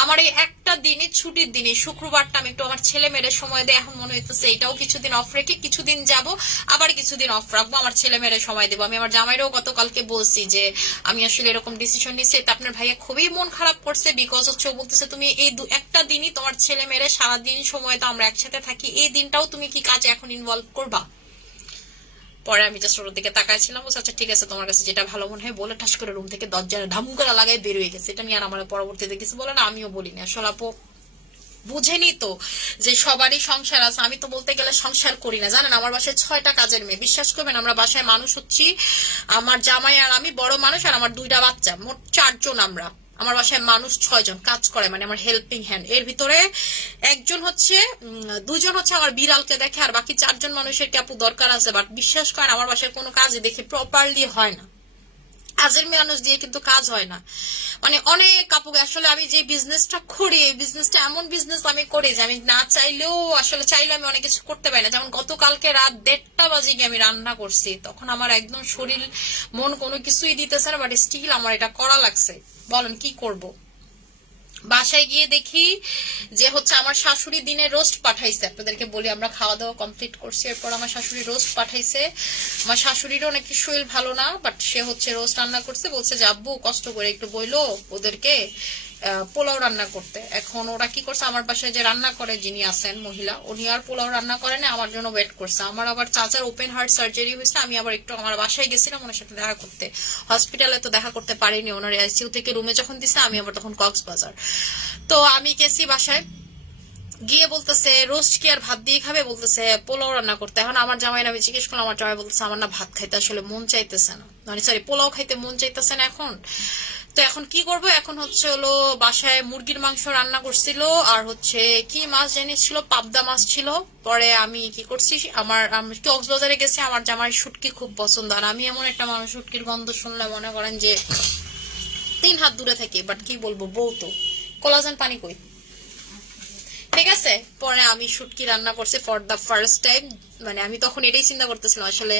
আমার এই একটা দিনে ছুটির দিনে শুক্রবারটা আমি একটু আমার ছেলে মেয়েদের সময় দেয়, এখন মনে হইতেছে এটাও কিছুদিন অফ রেখে কিছুদিন যাব, আবার কিছুদিন অফ রাখবো, আমার ছেলে মেয়েদের সময় দেবো। আমি আমার জামাইরাও গতকালকে বলছি যে আমি আসলে এরকম ডিসিশন নিচ্ছি, তা আপনার ভাইয়া খুবই মন খারাপ করছে, বিকজ হচ্ছে ও বলতেছে তুমি এই একটা দিনই তোমার ছেলে মেয়েরে সারাদিন সময় তো আমরা একসাথে থাকি, এই দিনটাও তুমি কি কাজে এখন ইনভলভ করবা? পরে আমি জাস্ট ওর দিকে তাকাইছিলাম, আচ্ছা ঠিক আছে তোমার কাছে যেটা ভালো মনে হয় বলে ঠাস করে রুম থেকে দরজা ধাম করে লাগাই বেরিয়ে গেছে। এটা নিয়ে আর আমার পরবর্তীতে কিছু বলে না, আমিও বলিনি। আসলে আপু বুঝেনি তো যে সবারই সংসার আছে, আমি তো বলতে গেলে সংসার করি না, জানেন আমার বাসায় 6টা কাজের মেয়ে, বিশ্বাস করবেন আমরা বাসায় মানুষ হচ্ছি আমার জামাই আর আমি, বড় মানুষ, আর আমার 2টা বাচ্চা, মোট 4 জন আমরা। আমার বাসায় মানুষ 6 জন কাজ করে, মানে আমার হেল্পিং হ্যান্ড। এর ভিতরে একজন হচ্ছে 2 জন হচ্ছে আমার বিড়ালকে দেখে, আর বাকি 4 জন মানুষের কি আপু দরকার আছে। বাট বিশ্বাস করেন আমার বাসায় কোনো কাজই দেখি প্রপারলি হয় না, কাজের মানুষ দিয়ে কিন্তু কাজ হয় না। মানে অনেক আপু আসলে আমি যে বিজনেসটা করি, এই বিজনেসটা এমন বিজনেস আমি করি যে আমি না চাইলেও আসলে চাইলে আমি অনেক কিছু করতে পারি না। যেমন গতকালকে রাত 1:30 বাজে গিয়ে আমি রান্না করছি, তখন আমার একদম শরীর মন কোনো কিছুই দিতেছে না, বাট স্টিল আমার এটা করা লাগছে। বলেন কি করব। বাসায় গিয়ে দেখি যে হচ্ছে আমার শাশুড়ি দিনে রোস্ট পাঠাইছে। আপনাদেরকে বলি আমরা খাওয়া দাওয়া কমপ্লিট করছি, এরপর আমার শাশুড়ি রোস্ট পাঠাইছে। আমার শাশুড়িরও নাকি শরীর ভালো না, বাট সে হচ্ছে রোস্ট রান্না করছে, বলছে যে আব্বু কষ্ট করে একটু বইলো ওদেরকে পোলাও রান্না করতে। এখন ওরা কি করছে, আমার বাসায় যে রান্না করে যিনি আছেন মহিলা, উনি আর পোলাও রান্না করেন, আমার জন্য ওয়েট করছে। আমার আবার চাচার ওপেন হার্ট সার্জারি হয়েছে, আমি আবার একটু আমার বাসায় গেছিলাম ওনার সাথে দেখা করতে। হসপিটালে তো দেখা করতে পারিনি, ওনার আইসিইউ থেকে রুমে যখন দিছে আমি আবার তখন কক্সবাজার। তো আমি গেছি বাসায় গিয়ে বলতেছে রোস্ট কি আর ভাত দিয়ে খাবে, বলতেছে পোলাও রান্না করতে। এখন আমার জামাইয়ের আমি জিজ্ঞেস করলাম, আমার জামাই বলতেছে আমার না ভাত খাইতে আসলে মন চাইতেছে না, মানে সরি পোলাও খাইতে মন চাইতেছে না এখন। তো এখন কি করব, এখন হচ্ছে হলো বাসায় মুরগির মাংস রান্না করছিল, আর হচ্ছে কি মাছ জানিস ছিল, পাবদা মাছ ছিল। পরে আমি কি করছি, আমার কক্সবাজারে গেছি, আমার জামাই শুটকি খুব পছন্দ, আর আমি এমন একটা মানুষ শুটকির গন্ধ শুনলে মনে করেন যে 3 হাত দূরে থাকি। বাট কি বলবো, বউ তো কোলাজেন পানি কই, ঠিক আছে। পরে আমি শুটকি রান্না করছি ফর দা ফার্স্ট টাইম। মানে আমি তখন এটাই চিন্তা করতেছিলাম আসলে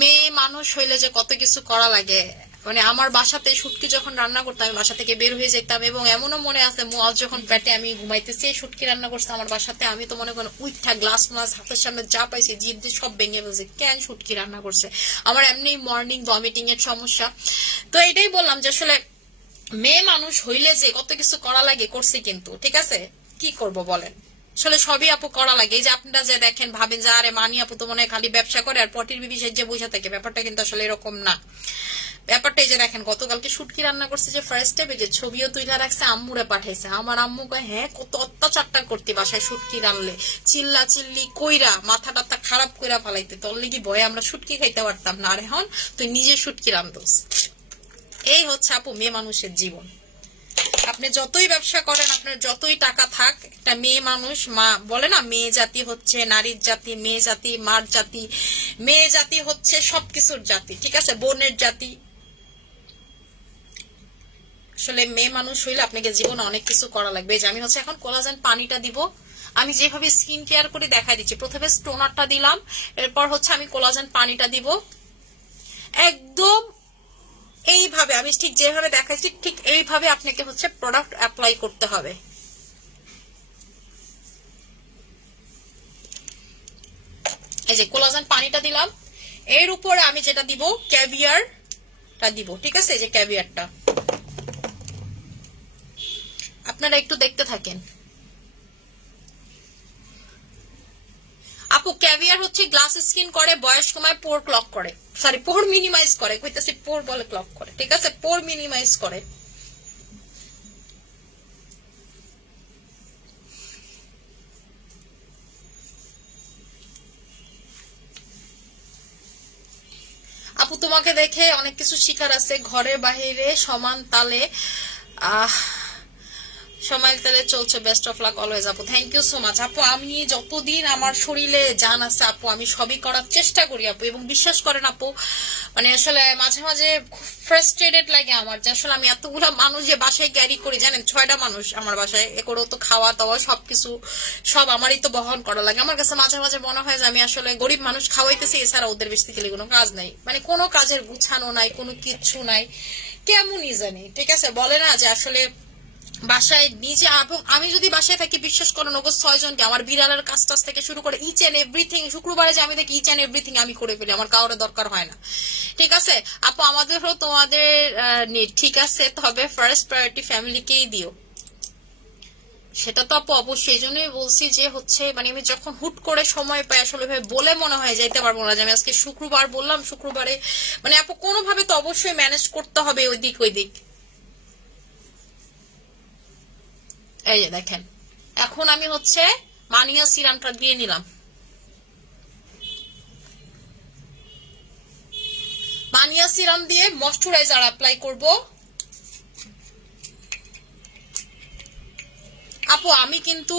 মেয়ে মানুষ হইলে যে কত কিছু করা লাগে। মানে আমার বাসাতে শুটকি যখন রান্না করতাম আমি বাসা থেকে বের হয়ে যেতাম, এবং এমনও মনে আছে আজ যখন পেটে আমি ঘুমাইতেছি শুটকি রান্না করছে আমার বাসাতে, আমি তো মনে করেন উইঠা গ্লাস মাছ হাতের সামনে যা পাইছি জিভ দিয়ে সব ভেঙে বলছে কেন শুটকি রান্না করছে। আমার এমনি মর্নিং ভমিটিং এর সমস্যা। তো এটাই বললাম যে আসলে মেয়ে মানুষ হইলে যে কত কিছু করা লাগে করছি কিন্তু, ঠিক আছে কি করব বলেন। আসলে সবই আপু করা লাগে। এই যে আপনারা যে দেখেন ভাবেন যে আরে মানি আপু তো মনে হয় খালি ব্যবসা করে আর পটির বিবি যে বসে থাকে, ব্যাপারটা কিন্তু আসলে এরকম না। ব্যাপারটা এই যে দেখেন গতকালকে শুটকি রান্না করছে যে ফার্স্ট টাইম, যে ছবিও তুইলা রাখছে, আম্মুরে পাঠাইছে। আমার আম্মু কয় হ্যাঁ কত অত্যাচারটা করতে বাসায় শুটকি রানলে, চিল্লা চিল্লি কইরা মাথা টাথা খারাপ কইরা ফালাইতে, তোর লেগে ভয়ে আমরা শুটকি খাইতে পারতাম না, আর এখন তুই নিজে শুটকি রান্ধস। এই হচ্ছে আপু মেয়ে মানুষের জীবন। আপনি যতই ব্যবসা করেন, আপনার যতই টাকা থাক, একটা মেয়ে মানুষ, মা বলে না মেয়ে জাতি হচ্ছে নারীর জাতি, মেয়ে জাতি মার জাতি, মেয়ে জাতি হচ্ছে সবকিছুর জাতি, ঠিক আছে, বোনের জাতি। আসলে মেয়ে মানুষ হইলে আপনাকে জীবনে অনেক কিছু করা লাগবে। যে আমি হচ্ছে এখন কোলাজেন পানিটা দিব, আমি যেভাবে স্কিন কেয়ার করে দেখাই দিচ্ছি। প্রথমে স্টোনারটা দিলাম, এরপর হচ্ছে আমি কোলাজেন পানিটা দিব একদম এইভাবে, আমি ঠিক যেভাবে দেখাচ্ছি ঠিক এইভাবে আপনাকে হচ্ছে প্রোডাক্ট অ্যাপ্লাই করতে হবে। এই যে কোলাজেন পানিটা দিলাম, এর উপরে আমি যেটা দিব ক্যাভিয়ারটা দিব, ঠিক আছে। এই যে ক্যাভিয়ারটা আপনারা একটু দেখতে থাকেন। আপু ক্যাভিয়ার হচ্ছে গ্লাস স্কিন করে, বয়স কমায়, পোর ক্লক করে, সরি পোর মিনিমাইজ করে, কইতাছি পোর বলে ক্লক করে, ঠিক আছে, পোর মিনিমাইজ করে। আপু তোমাকে দেখে অনেক কিছু শিখার আছে, ঘরে বাহিরে সমান তালে সময় তাহলে চলছে, বেস্ট অফ লাক অলওয়েজ আপু। থ্যাংক ইউ সো মাচ আপু। আমি যতদিন আমার শরীরে জান আছে আপু আমি সবই করার চেষ্টা করি আপু, এবং বিশ্বাস করেন আপু মানে আসলে মাঝে মাঝে খুব ফ্রাস্ট্রেটেড লাগে আমার যে আসলে আমি এতগুলো মানুষ যে বাসায় ক্যারি করি, জানেন 6টা মানুষ আমার বাসায়, এ করেও তো খাওয়া দাওয়া সবকিছু সব আমারই তো বহন করা লাগে। আমার কাছে মাঝে মাঝে মনে হয় যে আমি আসলে গরিব মানুষ খাওয়াইতেছি, এছাড়া ওদের বেসিক্যালি কোনো কাজ নাই, মানে কোনো কাজের গুছানো নাই, কোনো কিচ্ছু নাই, কেমনই জানি, ঠিক আছে। বলে না যে আসলে বাসায় নিজে, এবং আমি যদি বাসায় থাকি বিশ্বাস করো নগো 6 জনকে আমার বিড়ালের কাজ টাজ থেকে শুরু করে ইচ এন্ড এভরিথিং, শুক্রবারে যে আমি দেখি ইচ এন্ড এভরিথিং আমি করে ফেলি, আমার কাউরে দরকার হয় না, ঠিক আছে আপু। আমাদেরও তোমাদের নিড, ঠিক আছে, তবে ফার্স্ট প্রায়োরিটি ফ্যামিলিকেই দিও। সেটা তো আপু অবশ্যই, এই জন্যই বলছি যে হচ্ছে মানে আমি যখন হুট করে সময় পাই আসলে বলে মনে হয় যাইতে পারবো না, যে আমি আজকে শুক্রবার বললাম শুক্রবারে মানে আপু কোনোভাবে তো অবশ্যই ম্যানেজ করতে হবে ওই দিক ওই দিক। এই যে দেখেন এখন আমি হচ্ছে মানিয়া সিরামটা দিয়ে নিলাম, মানিয়া সিরাম দিয়ে ময়শ্চারাইজার অ্যাপ্লাই করব। আপু আমি কিন্তু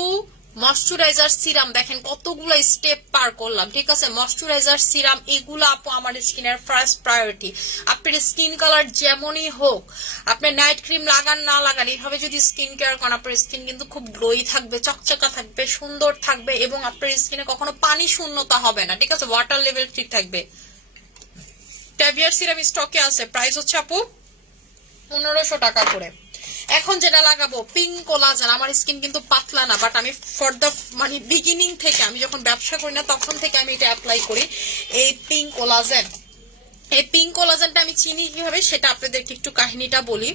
ময়শ্চারাইজার সিরাম দেখেন কতগুলো স্টেপ পার করলাম, ঠিক আছে। ময়শ্চারাইজার সিরাম এগুলো আপু আমার স্কিনের ফার্স্ট প্রায়োরিটি। আপনার স্কিন কালার যেমনই হোক, আপনি নাইট ক্রিম লাগান না লাগান, এইভাবে যদি স্কিন কেয়ার করেন আপনার স্কিন কিন্তু খুব গ্লোই থাকবে, চকচকা থাকবে, সুন্দর থাকবে এবং আপনার স্কিনে কখনো পানি শূন্যতা হবে না, ঠিক আছে। ওয়াটার লেভেল ঠিক থাকবে। ট্যাভিয়ার সিরাম স্টকে আছে, প্রাইস হচ্ছে আপু 1500 টাকা করে। এখন যেটা লাগাবো পিঙ্ক কোলাজেন। আমার স্কিন কিন্তু পাতলা না, বাট আমি ফর দ্য মানে বিগিনিং থেকে, আমি যখন ব্যবসা করি না তখন থেকে আমি এটা অ্যাপ্লাই করি, এই পিঙ্ক কোলাজেন। এই পিঙ্ক কোলাজেনটা আমি চিনি কিভাবে সেটা আপনাদেরকে একটু কাহিনীটা বলি।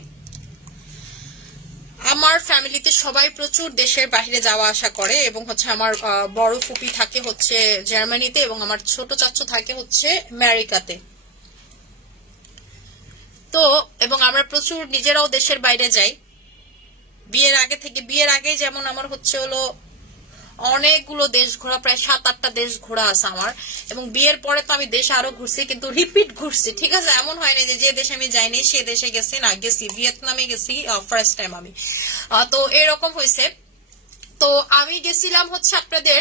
আমার ফ্যামিলিতে সবাই প্রচুর দেশের বাইরে যাওয়া আসা করে এবং হচ্ছে আমার বড় ফুপি থাকে হচ্ছে জার্মানিতে এবং আমার ছোট চাচু থাকে হচ্ছে আমেরিকাতে। তো এবং আমরা প্রচুর নিজেরাও দেশের বাইরে যাই বিয়ের আগে যেমন আমার হচ্ছে হলো অনেকগুলো দেশ ঘোরা, প্রায় 7-8টা দেশ ঘোরা আছে আমার। এবং বিয়ের পরে তো আমি দেশ আরো ঘুরছি, কিন্তু রিপিট ঘুরছি, ঠিক আছে। এমন হয়নি যে দেশে আমি যাইনি সে দেশে গেছি, না গেছি, ভিয়েতনামে গেছি ফার্স্ট টাইম আমি। তো এরকম হয়েছে। তো আমি গেছিলাম হচ্ছে আপনাদের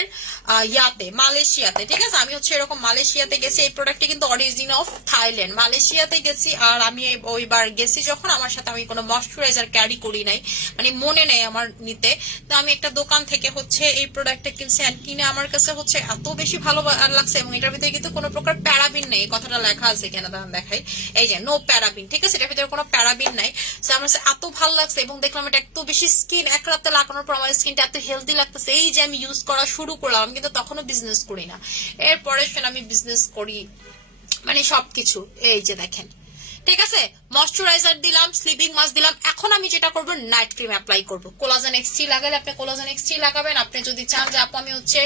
মালয়েশিয়াতে, ঠিক আছে। আমি হচ্ছে এরকম মালয়েশিয়াতে গেছি। এই প্রোডাক্টটি কিন্তু অরিজিন অফ থাইল্যান্ড। মালয়েশিয়াতে গেছি আর আমি ওইবার গেছি যখন, আমার সাথে আমি কোনো ময়শ্চারাইজার ক্যারি করি নাই, মানে মনে নেই আমার নিতে। তো আমি একটা দোকান থেকে হচ্ছে এই প্রোডাক্টটা কিনছি, আর কিনে আমার কাছে হচ্ছে এত বেশি ভালো লাগছে। এবং এটার ভিতরে কিন্তু কোনো প্রকার প্যারাবিন নেই, কথাটা লেখা আছে কেন দেখাই, এই যে নো প্যারাবিন, ঠিক আছে। এটার ভিতরে কোনো প্যারাবিন নাই। আমার কাছে এত ভালো লাগছে এবং দেখলাম এটা এত বেশি স্কিন এক রাতে লাগানোর পর আমার স্কিনটা এত হেলদি লাগতেছে। এই যে আমি ইউজ করা শুরু করলাম, আমি কিন্তু তখনও বিজনেস করি না, এরপরে আমি বিজনেস করি, মানে সবকিছু। এই যে দেখেন, ঠিক আছে। ময়শ্চারাইজার দিলাম, স্লিপিং মাস্ক দিলাম। এখন আমি যেটা করবো নাইট ক্রিম অ্যাপ্লাই করবো। কোলাজেন এক্সটি লাগালে আপনি কোলাজেন এক্সটি লাগাবেন। আপনি যদি চান যে আপু আমি হচ্ছে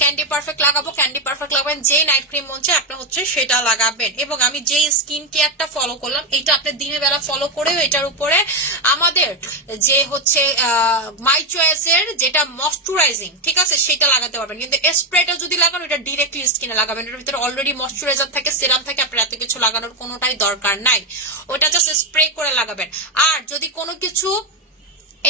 ক্যান্ডি পারফেক্ট লাগাবো, ক্যান্ডি পারফেক্ট লাগাবেন। যে নাইট ক্রিম মনে আপনি হচ্ছে সেটা লাগাবেন। এবং আমি যে স্কিন কেয়ারটা ফলো করলাম এটা আপনি দিনের বেলা ফলো করেও এটার উপরে আমাদের যে হচ্ছে মাই চয়েসের যেটা ময়শ্চারাইজিং, ঠিক আছে, সেটা লাগাতে পারবেন। কিন্তু স্প্রেটা যদি লাগান এটা ডিরেক্টলি স্কিনে লাগাবেন। এটার ভিতরে অলরেডি ময়শ্চারাইজার থাকে, সিরাম থাকে, আপনার এত কিছু লাগানোর কোনোটাই দরকার নাই। ওটা জাস্ট স্প্রে করে লাগাবেন। আর যদি কোনো কিছু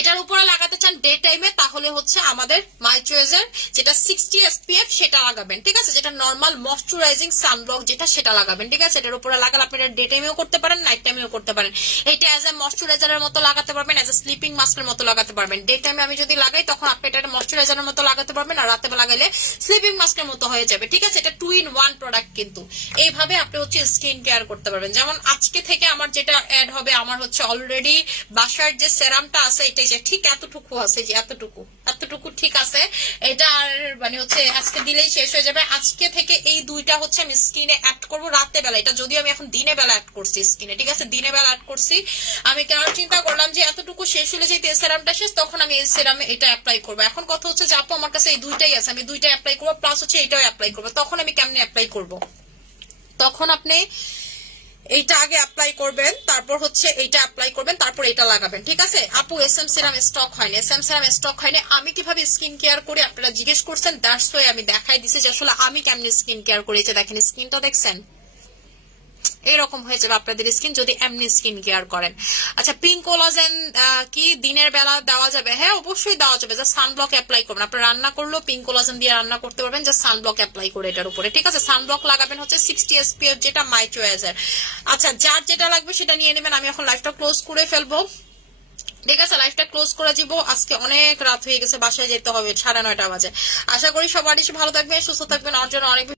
এটার উপরে লাগাতে চান ডে টাইমে, তাহলে হচ্ছে আমাদের মাই চয়েসের যেটা 60 SPF সেটা লাগাবেন, ঠিক আছে। যেটা নর্মাল ময়শ্চারাইজিং সানব্লক যেটা সেটা লাগাবেন, ঠিক আছে। এটার উপরে লাগালে আপনি ডে টাইমেও করতে পারেন, নাইট টাইমেও করতে পারেন। এটা অ্যাজ এ ময়শ্চারাইজারের মতো লাগাতে পারবেন, অ্যাজ এ স্লিপিং মাস্কের মতো লাগাতে পারবেন। ডে টাইমে আমি যদি লাগাই তখন আপনি এটা ময়শ্চারাইজারের মতো লাগাতে পারবেন, আর রাতে লাগাইলে স্লিপিং মাস্কের মতো হয়ে যাবে, ঠিক আছে। এটা 2-in-1 প্রোডাক্ট। কিন্তু এইভাবে আপনি হচ্ছে স্কিন কেয়ার করতে পারবেন। যেমন আজকে থেকে আমার যেটা অ্যাড হবে, আমার হচ্ছে অলরেডি বাসার যে সেরামটা আছে এটা ঠিক এতটুকু আছে, যে এতটুকু ঠিক আছে। এটা আর মানে হচ্ছে আজকে দিলেই শেষ হয়ে যাবে। আজকে থেকে এই দুইটা হচ্ছে আমি স্কিনে অ্যাড করবো রাতে বেলা। এটা যদিও আমি এখন দিনে বেলা অ্যাড করছি স্কিনে, ঠিক আছে, দিনে বেলা অ্যাড করছি। আমি কেন চিন্তা করলাম যে এতটুকু শেষ হলে যেতে সেরামটা শেষ, তখন আমি এই সেরামে এটা অ্যাপ্লাই করবো। এখন কথা হচ্ছে যে আপু আমার কাছে এই দুইটাই আছে, আমি দুইটা অ্যাপ্লাই করবো, প্লাস হচ্ছে এটাও অ্যাপ্লাই করবো। তখন আমি কেমনে অ্যাপ্লাই করবো? তখন আপনি এইটা আগে অ্যাপ্লাই করবেন, তারপর হচ্ছে এইটা অ্যাপ্লাই করবেন, তারপর এটা লাগাবেন, ঠিক আছে। আপু এসএম সিরাম স্টক হয়নি, এসএম সিরাম স্টক হয়নি। আমি কিভাবে স্কিন কেয়ার করি আপনারা জিজ্ঞেস করছেন, দ্যাটস ওয়াই আমি দেখাই দিছি যে আসলে আমি কেমনি স্কিন কেয়ার করি। যে দেখেন স্কিনটা দেখছেন এরকম হয়ে যাবে আপনাদের স্কিন যদি এমনি স্কিন কেয়ার করেন। আচ্ছা, পিঙ্ক কোলাজেন কি দিনের বেলা দেওয়া যাবে? হ্যাঁ অবশ্যই দেওয়া যাবে। যা সানব্লক অ্যাপ্লাই করবেন, আপনারা রান্না করলেও পিঙ্ক কোলাজেন দিয়ে রান্না করতে পারবেন, যা সানব্লক অ্যাপ্লাই করে এটার উপরে, ঠিক আছে। সানব্লক লাগাবেন হচ্ছে 60 SPF যেটা মাই চয়েসের। আচ্ছা, যার যেটা লাগবে সেটা নিয়ে নেবেন। আমি এখন লাইভটা ক্লোজ করে ফেলবো, ঠিক আছে। লাইভটা ক্লোজ করে দিব। আজকে অনেক রাত হয়ে গেছে, বাসায় যেতে হবে, 9:30 বাজে। আশা করি সবারই ভালো থাকবেন, সুস্থ থাকবেন। আমার জন্য অনেক